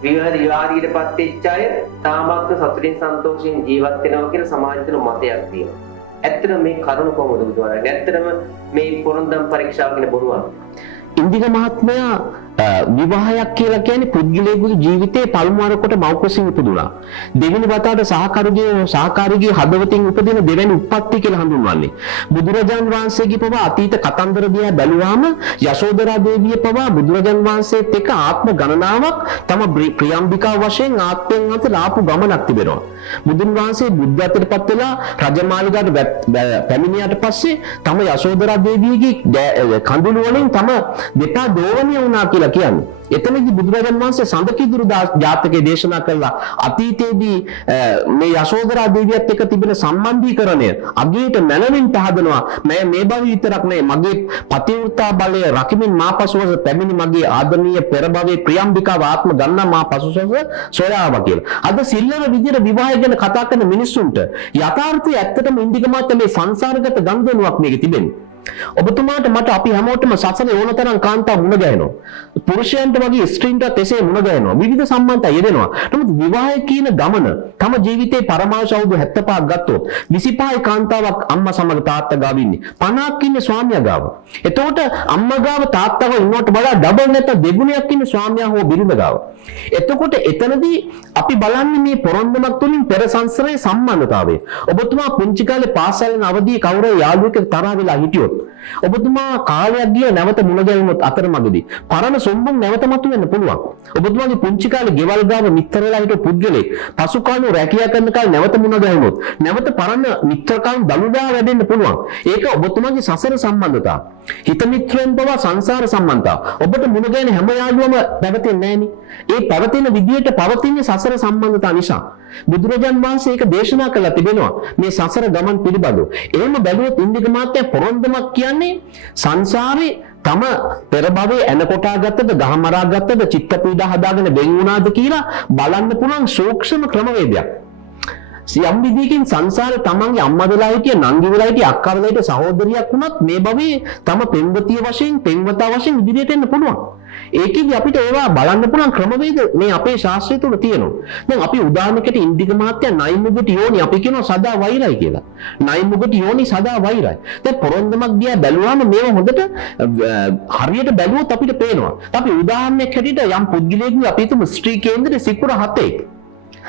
විවාහයට පත් වෙච්ච අය තාමත් සතුටින් සන්තෝෂයෙන් ජීවත් වෙනවා කියලා සමාජ තුළ මතයක් තියෙනවා. ඇත්තටම මේ කරුණ කොහොමද බුදුරජාණන්? ඇත්තටම මේ පොරොන්දම් පරීක්ෂාව කියන බොරුවක්. ඉන්දික මහත්මයා විවාහයක් කියලා කියන්නේ පුද්ගලයෙකුගේ ජීවිතේ පළමුවර කොට මව්කුසින් ඉපදුනා. දෙවෙනි වතාවට සහකාරිගේ හදවතින් උපදින දෙවෙනි උප්පත්ති කියලා හඳුන්වන්නේ. බුදුරජාන් වහන්සේගේ පවා අතීත කතන්දර දිහා බැලුවාම යශෝදරා දේවිය පවා බුදුරජාන් වහන්සේත් එක්ක ආත්ම ගණනාවක් තම ප්‍රියම්බිකා වශයෙන් ආත්මෙන් අතර ආපු ගමනක් තිබෙනවා. බුදුන් වහන්සේ බුද්ධත්වයට පත් වෙලා රජමාලිගාවට පැමිණියාට පස්සේ තම යශෝදරා දේවියගේ කඳුළු වලින් තම දෙපා දෝවණිය වුණා කියලා කියන්නේ. එතනදී බුදුරජාණන් වහන්සේ සඳකිදුරු ජාතකයේ දේශනා කළා අතීතයේදී මේ යශෝදරා දේවියත් එක්ක තිබෙන සම්බන්ධීකරණය අගේට මනමින් පහදනවා. මේ භව විතරක් නෙවෙයි මගේ පතිවෘතා බලය රකිමින් මාපසුවස පැමිණි මගේ ආදරණීය පෙර භවයේ ප්‍රියම්බිකාව ආත්ම ගන්නා මාපසුවස සොයාවා කියලා. අද සිල්ලර විදියට විවාහය ගැන කතා කරන මිනිස්සුන්ට යථාර්ථය ඇත්තටම ඉන්දික මාත්‍ය මේ සංසාරගත ගනුදෙනුවක් මේකේ තිබෙන්නේ. ඔබතුමාට මට අපි හැමෝටම සසරේ ඕන තරම් කාන්තා මුණ ගැහෙනවා. පුරුෂයන්ට වගේ ස්ත්‍රීන්ටත් එසේ මුණ ගැහෙනවා. විවිධ සම්බන්ධතා යෙදෙනවා. නමුත් විවාහය කියන ගමන තම ජීවිතේ පරමාවශ අවුරුදු 75ක් ගත්තොත් 25යි කාන්තාවක් අම්මා සමග තාත්තා ගාව ඉන්නේ. 50ක් ඉන්නේ ස්වාමියා ගාව. එතකොට අම්මා ගාව තාත්තා ගාව ඉන්නවට වඩා ඩබල් නැත්නම් දෙගුණයක් ඉන්නේ ස්වාමියා හෝ බිරිඳ ගාව. එතකොට එතනදී අපි බලන්නේ මේ පොරොන්දමක් තුලින් පෙර සංසාරයේ සම්බන්ධතාවය. ඔබතුමා පුංචි කාලේ පාසල් යන අවදී කවුරු යාළුවෙක් තරහ වෙලා හිටියොත් ඔබතුමා කාලයක් ගිය නැවත මුණ ගැහුනොත් අතරමඟදී පරණ සොම්බුන් නැවත මතුවෙන්න පුළුවන්. ඔබතුමාගේ පුංචි කාලේ ගෙවල් ගාව මිත්‍ර වෙලා හිටපු පුද්ගලෙක් පසු කාලේ රැකියා කරන කාලේ නැවත මුණ ගැහුනොත් නැවත පරණ මිත්‍රකම් දළුදා වැඩෙන්න පුළුවන්. ඒක ඔබතුමාගේ සසර සම්බන්ධතාව. හිත මිත්‍රයන් පවා සංසාර සම්බන්ධතාව. ඔබට මුණ ගැහෙන හැම යාළුවම පැවතෙන්නේ නැහෙනි. ඒ පැවතෙන විදියට පවතින සසර සම්බන්ධතාව නිසා බුදුරජාන් වහන්සේ ඒක දේශනා කළා තිබෙනවා මේ සසර ගමන් පිළිබඳව. එහෙම බැලුවොත් ඉන්දික මාත්‍ය පොරොන්දමක් කියන්නේ සංසාරේ තම පෙර භවයේ එන කොටා ගත්තද ගහමරා ගත්තද චිත්ත පීඩා හදාගෙන වෙන් වුණාද කියලා බලන්න පුළුවන් සූක්ෂම ක්‍රමවේදයක්. සියම් විදිහකින් සංසාරේ තමන්ගේ අම්මා වෙලා හිටිය නංගි වෙලා හිටිය අක්කා වෙලා හිටිය සහෝදරියක් වුණත් මේ භවයේ තම පෙම්වතිය වශයෙන් පෙම්වතා වශයෙන් ඉදිරියට එන්න පුළුවන්. ඒකෙදි අපිට ඒවා බලන්න පුළුවන් ක්‍රමවේද මේ අපේ ශාස්ත්‍රය තුල තියෙනවා. දැන් අපි උදාහරණයකට ඉන්දික මහත්තයා නයිමුගට යෝනි අපි කියනවා සදා වෛරයි කියලා. නයිමුගට යෝනි සදා වෛරයි. දැන් පොරොන්දමක් දිහා බැලුවාම මේව හොඳට හරියට බැලුවොත් අපිට පේනවා. අපි උදාහරණයක් හැටියට යම් පුද්ගලයෙකුගේ අපි තුමු ස්ත්‍රී කේන්දරේ සිකුර 7.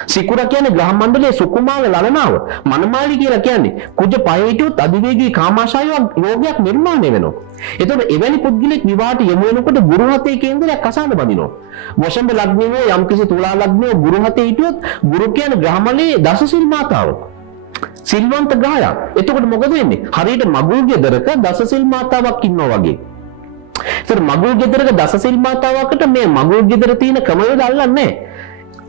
සිකුර කියන්නේ ග්‍රහ මණ්ඩලයේ සුකුමාල ලලනාව. මනමාලි කියලා කියන්නේ කුජ පහේටියොත් අධිවේගී කාමාශය රෝගයක් නිර්මාණය වෙනවා. එතකොට එවැනි පුද්ගලෙක් විවාහට යොමු වෙනකොට ගුරු හතේ කේන්දරයක් අසන්න බදිනවා. වසන්ත ලග්නයේ යම්කිසි තුලා ලග්නයේ ගුරු හතේ හිටියොත් ගුරු කියන්නේ ග්‍රහ මණ්ඩලයේ දසසිල් මාතාව. සිල්වන්ත ගායක්. එතකොට මොකද වෙන්නේ? හරියට මගුල් ගෙදරක දසසිල් මාතාවක් ඉන්නවා වගේ. ඒතර මගුල් ගෙදරක දසසිල් මාතාවකට මේ මගුල් ගෙදර තියෙන ක්‍රමවේද අල්ලන්නේ නැහැ.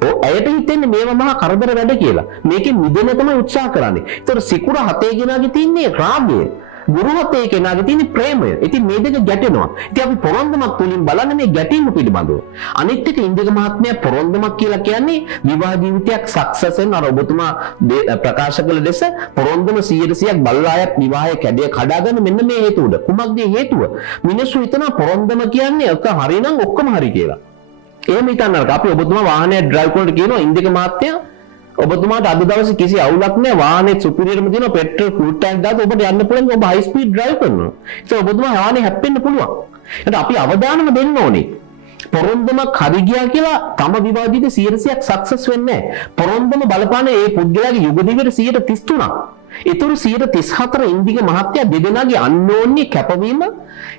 ඇයට හිතෙන්නේ මේවා මහා කරදර වැඩ කියලා. මේකෙන් මිදෙන්න තමයි උත්සාහ කරන්නේ. ඒතර සිකුර හතේ කෙනාගේ තියෙන්නේ රාගය. ගුරු හතේ කෙනාගේ තියෙන්නේ ප්‍රේමය. ඉතින් මේ දෙක ගැටෙනවා. ඉතින් අපි පොරොන්දමක් තුලින් බලන්නේ මේ ගැටීම පිළිබඳව. අනිත් එක ඉන්දික මහත්මයා පොරොන්දමක් කියලා කියන්නේ විවාහ ජීවිතයක් සක්සස් වෙන අර ඔබතුමා ප්‍රකාශ කළ ලෙස පොරොන්දම 100%ක් බල්ලායක් විවාහයේ කැඩේ කඩාගන්න මෙන්න මේ හේතුවද. කුමක්ද හේතුව? මිනිස්සු හිතනවා පොරොන්දම කියන්නේ එක හරිනම් ඔක්කොම හරි කියලා. එහෙම හිතන්න අර අපි ඔබතුමා වාහනය ඩ්‍රයිව් කරනකොට කියනවා ඉන්දික මහත්මයා ඔබතුමාට අද දවසේ කිසි අවුලක් නැහැ වාහනේ සුපිරියර්ම තියෙනවා පෙට්‍රල් ෆුල් ටැංක් දාලා ඔබට යන්න පුළුවන් ඔබ හයි ස්පීඩ් ඩ්‍රයිව් කරනවා ඒක ඔබතුමා වාහනේ හැප්පෙන්න පුළුවන් එහෙනම් අපි අවධානම දෙන්න ඕනේ පොරොන්දමක් හරි ගියා කියලා තම විවාදිත 100%ක් සක්සස් වෙන්නේ නැහැ පොරොන්දම බලපාන ඒ පුද්ගලයාගේ යුග දිවියට 133ක් ඊටු 134 ඉන්දික මහත්තයා දෙදෙනාගේ අන්‍යෝන්‍ය කැපවීම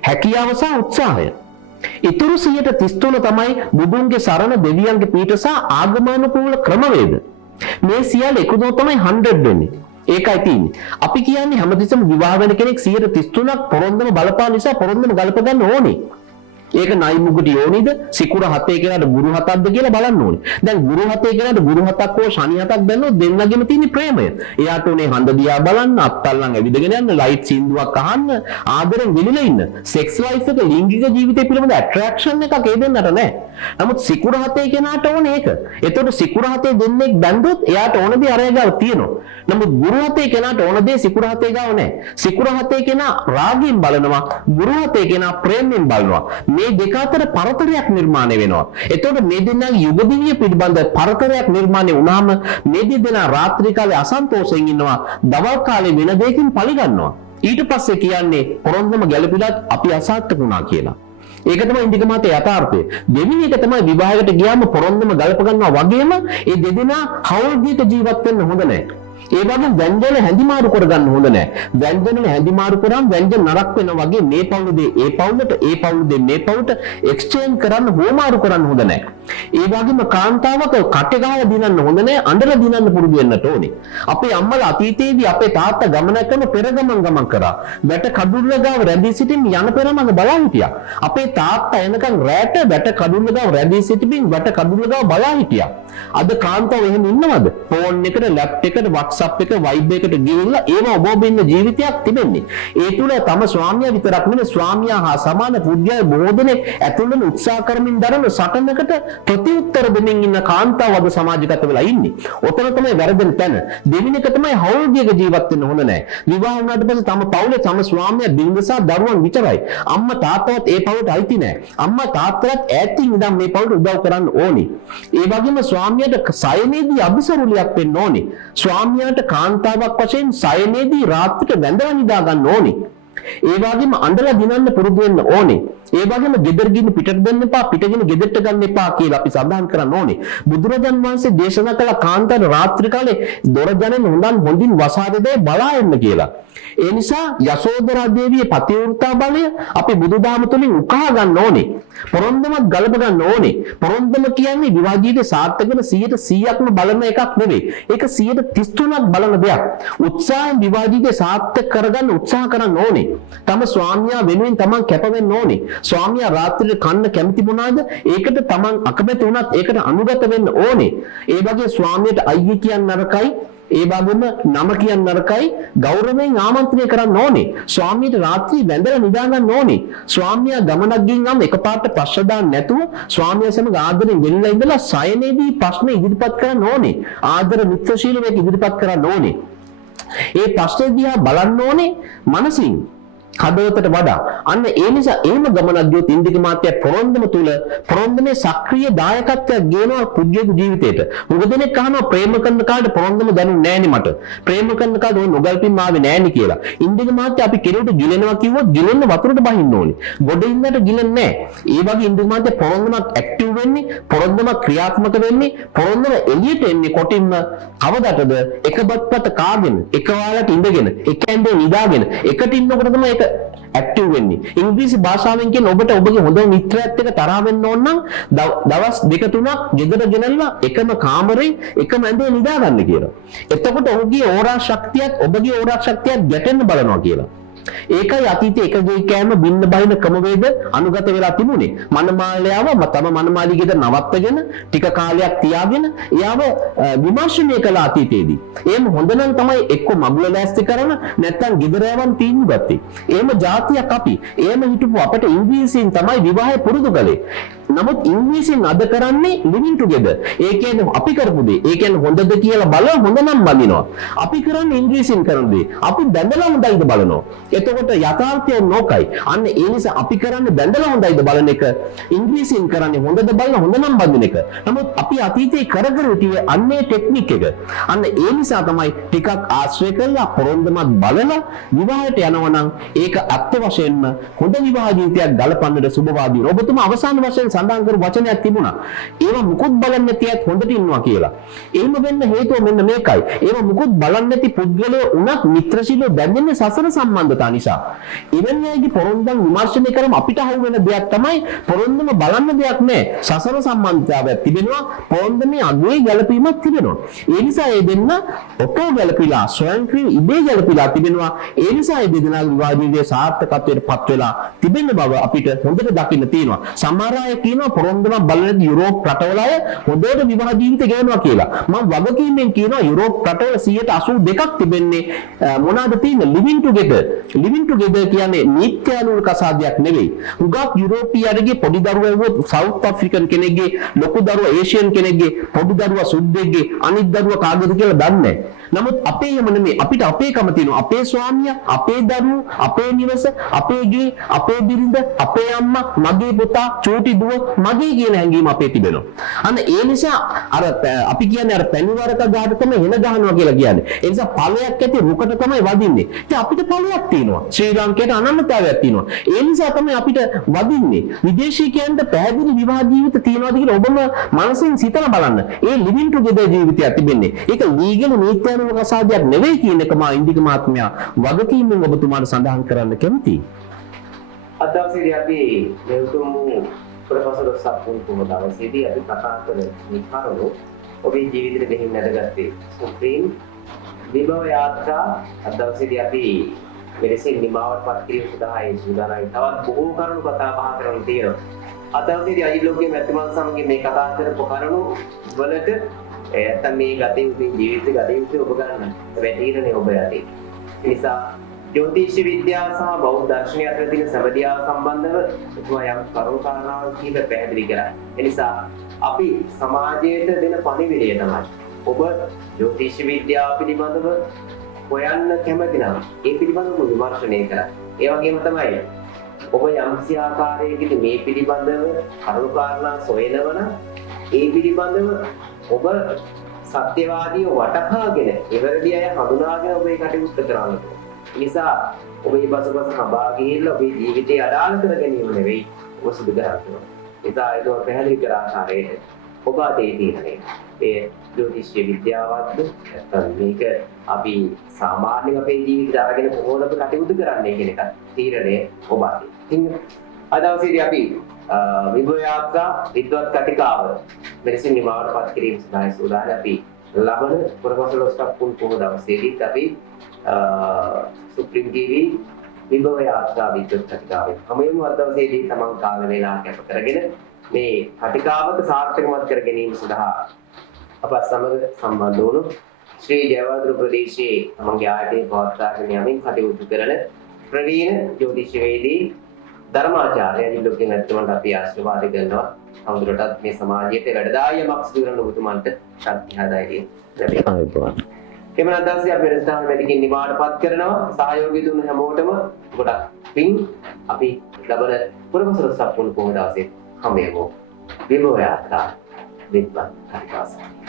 හැකියාව සහ උත්සාහය ඉතුරු 133 තමයි බුදුන්ගේ සරණ දෙවියන්ගේ පීඨ සහ ආගමනුකූල ක්‍රමවේද මේ සියල්ල එකතු තමයි 100 වෙන්නේ ඒකයි තියෙන්නේ අපි කියන්නේ හැමතිස්සෙම විවාහ වෙන කෙනෙක් 133ක් පොරොන්දම බලපාන නිසා පොරොන්දම ගලප ගන්න ඕනේ ඒක නයි මුගට යෝනිද සිකුර හතේ කෙනාට ගුරු හතක්ද කියලා බලන්න ඕනේ දැන් ගුරු හතේ කෙනාට ගුරු හතක් හෝ ශනි හතක් දැන්නොත් දෙන්නගෙම තියෙන ප්‍රේමය එයාට උනේ හඳ දිහා බලන්න අත්තල්ලන් ඇවිදගෙන යන්න ලයිට් සින්දුවක් අහන්න ආදරෙන් විලිලා ඉන්න සෙක්ස් ලයිෆ් එක ලිංගික ජීවිතය පිළිබඳ ඇට්‍රැක්ෂන් එකක් ඒ දෙන්නට නැහැ නමුත් සිකුර හතේ කෙනාට ඕනේ ඒක එතකොට සිකුර හතේ දෙන්නෙක් බැඳුත් එයාට ඕන දේ අරය ගාව තියෙනවා නමුත් ගුරු හතේ කෙනාට ඕන දේ සිකුර හතේ ගාව නැහැ සිකුර හතේ කෙනා රාගයෙන් බලනවා ගුරු හතේ කෙනා ප්‍රේමයෙන් බලනවා මේ දෙක අතර පරතරයක් නිර්මාණය වෙනවා. එතකොට මේ දෙන්නාගේ යුග දිවිය පිළිබඳ පරතරයක් නිර්මාණය වුණාම මේ දෙන්නා රාත්‍රී කාලේ අසන්තෝෂයෙන් ඉන්නවා. දවල් කාලේ වෙන දෙයකින් පරිගන්නවා. ඊට පස්සේ කියන්නේ පොරොන්දම ගැළපිලත් අපි අසාර්ථක වුණා කියලා. ඒක තමයි ඉන්දික මහතේ යථාර්ථය. දෙවෙනි එක තමයි විවාහයකට ගියාම පොරොන්දම ගලප ගන්නවා වගේම ඒ දෙදෙනා හවුල්ගීක ජීවත් වෙන්න හොඳ නැහැ. ඒ වගේම ව්‍යංජන හැඳිමාරු කරගන්න හොඳ නැහැ. ව්‍යංජන හැඳිමාරු කරාම ව්‍යංජන නරක වෙනවා වගේ මේ පවුලේ ඒ පවුලේ මේ පවුලට එක්ස්චේන්ජ් කරන්න හෝමාරු කරන්න හොඳ නැහැ. ඒ වගේම කාන්තාවක කටේ ගහලා දිනන්න හොඳ නැහැ. අඬලා දිනන්න පුරුදු වෙන්නට ඕනේ. අපේ අම්මලා අතීතයේදී අපේ තාත්තා ගමන කරන පෙරගමන් කරා. වැට කඩුල්ල ගාව රැඳී සිටින් යන පෙරමඟ බලා හිටියා. අපේ තාත්තා එනකන් රැට වැට කඩුල්ල ගාව රැඳී සිටින් වැට කඩුල්ල ගාව බලා හිටියා. අද කාන්තාව එහෙම ඉන්නවද? ෆෝන් එකට ලැප්ටොප් එකට WhatsApp එක Viber එකට ගිහිල්ලා ඒව ඔබ ඉන්න ජීවිතයක් තිබෙන්නේ. ඒ තුල තම ස්වාමියා විතරක් නෙමෙයි ස්වාමියා හා සමාන පුද්ගලයා බොහෝ දෙනෙක් ඇතුළත උත්සාහ කරමින් දරන සටනකට ප්‍රතිඋත්තර දෙමින් ඉන්න කාන්තාව අද සමාජගත වෙලා ඉන්නේ. ඔතන තමයි වැරදෙන තැන. දෙවෙනි එක තමයි හවුල්ගියක ජීවත් වෙන්න හොඳ නැහැ. විවාහ වුණාට පස්සේ තම පවුලේ තම ස්වාමියා බිරිඳසා දරුවන් විතරයි. අම්මා තාත්තවත් ඒ පවුලට අයිති නැහැ. අම්මා තාත්තලාත් ඈතින් ඉඳන් මේ පවුලට උදව් කරන්න ඕනේ. ඒ වගේම ස්වාමියාට සයනේදී අபிසරුලියක් වෙන්න ඕනේ. ස්වාමියාට කාන්තාවක් වශයෙන් සයනේදී රාත්‍රියට වැඳලා නිදා ගන්න ඕනේ. ඒ වගේම අඬලා දිනන්න පුරුදු වෙන්න ඕනේ. ඒ වගේම ගෙදර ගිහින් පිටට දෙන්න එපා, පිටගෙන ගෙදරට ගන්න එපා කියලා අපි සඳහන් කරන්න ඕනේ. බුදුරජාන් වහන්සේ දේශනා කළ කාන්තාර රාත්‍රී කාලේ දොර ජනෙන් හොඳින් වසා දෙදේ බලා එන්න කියලා. ඒ නිසා යසෝදරා දේවියේ පතිවෘතා බලය අපි බුදුදහම තුලින් උකහා ගන්න ඕනේ. පොරොන්දමක් ගලප ගන්න ඕනේ. පොරොන්දම කියන්නේ විවාහ ජීවිතේ සාර්ථක වෙන 100%ක්ම බලන එකක් නෙවෙයි. ඒක 133ක් බලන දෙයක්. උත්සාහයෙන් විවාහ ජීවිතේ සාර්ථක කරගන්න උත්සාහ කරන්න ඕනේ. තම ස්වාමියා වෙනුවෙන් තමන් කැප වෙන්න ඕනේ. ස්වාමියා රාත්‍රියේ කන්න කැමති මොනවාද? ඒකට තමන් අකමැති වුණත් ඒකට අනුගත වෙන්න ඕනේ. ඒ වගේ ස්වාමියාට අයියේ කියන්න නරකයි. ඒ වගේම නම කියන්න නරකයි. ගෞරවයෙන් ආමන්ත්‍රණය කරන්න ඕනේ. ස්වාමියාට රාත්‍රී වැඳලා නිදා ගන්න ඕනේ. ස්වාමියා ගමනක් ගිහින් එකපාරට ප්‍රශ්න දාන්න නැතුව ස්වාමියා සමග ආදරෙන් ගෙලිලා ඉඳලා සයනේදී ප්‍රශ්න ඉදිරිපත් කරන්න ඕනේ. ආදර මිත්‍රශීලීව ඉදිරිපත් කරන්න ඕනේ. ඒ ප්‍රශ්න දිහා බලන්න ඕනේ මනසින්. හදවතට වඩා අන්න ඒ නිසා එහෙම ගමනක් ගියොත් ඉන්දික මාත්‍ය පොරොන්දම තුල පොරොන්දමේ සක්‍රීය දායකත්වයක් ගේනවා පුද්ගලික ජීවිතේට. මොකද දෙනෙක් අහනවා ප්‍රේම කරන කාලේ පොරොන්දම දැනුන්නේ නැහෙනි මට. ප්‍රේම කරන කාලේ ඔය නොගල්පින් ආවේ නැහෙනි කියලා. ඉන්දික මාත්‍ය අපි කෙරුවට ගිලෙනවා කිව්වොත් ගිලෙන්න වතුරට බහින්න ඕනේ. ගොඩ ඉන්නට ගිලෙන්නේ නැහැ. ඒ වගේ ඉන්දික මාත්‍ය පොරොන්දමක් ඇක්ටිව් වෙන්නේ, පොරොන්දමක් ක්‍රියාත්මක වෙන්නේ, පොරොන්දම එළියට එන්නේ කොටින්ම කවදටද? එක බත්පත් කාගෙන, එක වාලට ඉඳගෙන, එක ඇඳේ නිදාගෙන, එකට ඉන්නකොට තමයි ඒක ඇක්ටිව් වෙන්නේ. ඉංග්‍රීසි භාෂාවෙන් කියන ඔබට ඔබගේ හොඳ මිත්‍රයෙක් එක්ක තරහ වෙන්න ඕන නම් දවස් දෙක තුනක් ගෙදර ගෙනල්ලා එකම කාමරේ එකම ඇඳේ නිදා ගන්න කියලා. එතකොට ඔහුගේ ඕරා ශක්තියත් ඔබගේ ඕරා ශක්තියත් ගැටෙන්න බලනවා කියලා. ඒකයි අතීතයේ එකගේ කෑම බින්න බහින ක්‍රමවේද අනුගත වෙලා තිබුණේ. මනමාලයාව තම මනමාලී ගෙදර නවත්තගෙන ටික කාලයක් තියාගෙන එයාව විමර්ශනය කළ අතීතයේදී. එහෙම හොඳ නම් තමයි එක්ක මගුල ලෑස්ති කරන නැත්නම් ගෙදර යවන්න තීන්දුව ගත්තේ. එහෙම જાතියක් අපි. එහෙම හිටපු අපිට ඉංග්‍රීසියෙන් තමයි විවාහය පුරුදු කළේ. නමුත් ඉංග්‍රීසියෙන් අද කරන්නේ living together. ඒ කියන්නේ අපි කරපු දේ. ඒ කියන්නේ හොඳද කියලා බලලා හොඳ නම් බඳිනවා. අපි කරන්නේ ඉංග්‍රීසියෙන් කරන දේ. අපි බැඳලා හොඳයිද බලනවා. එතකොට යථාර්ථය නොකයි. අන්න ඒ නිසා අපි කරන්නේ බැඳලා හොඳයිද බලන එක. ඉංග්‍රීසියෙන් කරන්නේ හොඳද බලලා හොඳ නම් බඳින එක. නමුත් අපි අතීතයේ කරගෙන හිටියේ අන්නේ ටෙක්නික් එක. අන්න ඒ නිසා තමයි ටිකක් ආශ්‍රය කරලා පොරොන්දමත් බලලා විවාහයට යනවා නම් ඒක අත්ත වශයෙන්ම හොඳ විවාහ ජීවිතයක් ගලපන්නට සුබවාදී. ඔබතුමා අවසාන වශයෙන් සඳහන් කරු වචනයක් තිබුණා. ඒවා මුකුත් බලන්නේ නැතිවත් හොඳට ඉන්නවා කියලා. එහෙම වෙන්න හේතුව මෙන්න මේකයි. ඒවා මුකුත් බලන්නේ නැති පුද්ගලයෝ උනත් මිත්‍රශීලව බැඳෙන්නේ සසර සම්බන්ධතා නිසා. එවැනි අයගේ පොරොන්දම් විමර්ශනය කරම අපිට අහු වෙන දෙයක් තමයි පොරොන්දම බලන්න දෙයක් නෑ. සසර සම්බන්ධතාවයක් තිබෙනවා. පොරොන්දමේ අගයේ ගැළපීමක් තිබෙනවා. ඒ නිසා ඒ දෙන්න ඔටෝ ගැළපීලා ස්වයංක්‍රීය ඉබේ ගැළපීලා තිබෙනවා. ඒ නිසා ඒ දෙදෙනාගේ විවාහ ජීවිතයේ සාර්ථකත්වයට පත් වෙලා තිබෙන බව අපිට හොඳට දකින්න තියෙනවා. සමහර අය කියනවා පොරොන්දම බලන යුරෝප් රටවල අය හොඳට විවාහ ජීවිත ගෙවනවා කියලා. මම වගකීමෙන් කියනවා යුරෝප් රටවල 82% තිබෙන්නේ මොනවාද තියෙන්නේ living together. living together කියන්නේ නීත්‍යානුකූල කසාදයක් නෙවෙයි. උගක් යුරෝපීයන්ගේ පොඩි දරුවා වුත් සවුත් අප්‍රිකන් කෙනෙක්ගේ ලොකු දරුවා ඒෂියන් කෙනෙක්ගේ පොඩි දරුවා සුද්දෙක්ගේ අනිත් දරුවා කාගේද කියලා දන්නේ නැහැ. නමුත් අපේ යම නෙමෙයි අපිට අපේකම තියෙනවා. අපේ ස්වාමියා, අපේ දරුවෝ, අපේ නිවස, අපේ ගේ, අපේ බිරිඳ, අපේ අම්මා, මගේ පුතා, චූටි දුව, මගේ කියන හැඟීම අපේ තිබෙනවා. අන්න ඒ නිසා අර අපි කියන්නේ අර පැණිවරක ගහට තමයි හෙන ගහනවා කියලා කියන්නේ. ඒ නිසා ඵලයක් ඇති රුකට තමයි වදින්නේ. ඉතින් අපිට ඵලයක් තියෙනවා. ශ්‍රී ලංකාවට අනන්‍යතාවයක් තියෙනවා. ඒ නිසා තමයි අපිට වදින්නේ. විදේශීකයන්ට පැහැදිලි විවාහ ජීවිත තියනවාද කියලා ඔබම මනසින් සිතලා බලන්න. ඒ living together ජීවිතයක් තිබෙන්නේ. ඒක ලීගල් නීත්‍යානුකූල කසාදයක් නෙවෙයි කියන එක මා ඉන්දික මහත්මයා වගකීමෙන් ඔබතුමාට සඳහන් කරන්න කැමතියි. අද දවසේදී අපි මේ උතුම් ප්‍රොෆෙසර් සප්පුන් කුමදාවසේදී අපි කතා කරන මේ කරුණු ඔබේ ජීවිතේ දෙහින් නැදගත්තේ සුප්‍රීම් විභව යාත්‍රා අද දවසේදී අපි මෙලෙසින් නිමාවට පත් කිරීම සඳහා ඒ සූදානම්. තවත් බොහෝ කරුණු කතා බහ කරන්න තියෙනවා. අද දවසේදී අජිබ්ලොග්ගේ මැතිමන් සමග මේ කතා කරපු කරුණු වලට නැත්තම් මේ ගතින් ජීවිත ගතින් ඔබ ගන්න වැටීරනේ ඔබ යටි. ඒ නිසා ජ්‍යොතිෂ විද්‍යාව සහ බෞද්ධ දර්ශනය අතර තියෙන සම්බන්ධතාව සම්බන්ධව ඔබ යම් කරුණු කාරණාවක් කීප පැහැදිලි කරා. ඒ නිසා අපි සමාජයට දෙන පණිවිඩය තමයි ඔබ ජ්‍යොතිෂ විද්‍යාව පිළිබඳව හොයන්න කැමති නම් ඒ පිළිබඳව විමර්ශනය කරා. ඒ වගේම තමයි ඔබ යම්කිසි ආකාරයකින් මේ පිළිබඳව කරුණු කාරණා සොයනවන ඒ පිළිබඳව ඔබ සත්‍යවාදීව වටහාගෙන ඉවරදී අය හඳුනාගෙන ඔබ ඒ කටයුත්ත කරන්න ඕනේ. නිසා ඔබේ පසුපස හඹා ගිහිල්ලා ඔබේ ජීවිතය අඩාල කර ගැනීම නෙවෙයි ඔබ සිදු කරන්නේ. නිසා ඒක පැහැදිලි කර ආකාරයට ඔබ අතේ තියෙන්නේ ඒ ජ්‍යොතිෂ විද්‍යාවත්ද නැත්නම් මේක අපි සාමාන්‍යයෙන් අපේ ජීවිතය අරගෙන කොහොමද කටයුතු කරන්නේ කියන එක තීරණය ඔබ අතේ. ඉතින් අද දවසේදී අපි විභව යාත්‍රා විද්වත් කතිකාව මෙලෙසින් නිමාවට පත් කිරීම සඳහා සූදානම්. අපි ලබන ප්‍රොෆෙසර් ඔස්ටප්පුන් දවසේදී අපි සුප්‍රීම TV විභව යාත්‍රා විද්වත් කතිකාවේ හැමෝම අද දවසේදී තමන් කාල වේලා කැප කරගෙන මේ කතිකාවක සාර්ථකමත් කර ගැනීම සඳහා අප සමග සම්බන්ධ වුණු ශ්‍රී ජයවර්ධන ප්‍රදේශයේ තමන්ගේ ආයතනයේ පවත්වාගෙන යමින් කටයුතු කරන ප්‍රවීණ ජ්‍යොතිෂවේදී ධර්මාචාර්ය අජිබ්ලොග්ගේ මැතිතුමන්ට අපි ආශිර්වාද කරනවා. තවදුරටත් මේ සමාජයට වැඩදායමක් සිදු කරන ඔබතුමන්ට ශක්තිය ධෛර්යය ලැබේවා. එමන් අදහසේ අපි රස්තාන වැඩිකින් නිමාඩපත් කරනවා. සහයෝගය දුන්න හැමෝටම ගොඩක් පිං. අපි ලබන ප්‍රොෆෙසර් සප්පුන් කොහොමද දවසේ හමු වෙමු. විභව යාත්‍රා විද්වත් කතිකාව.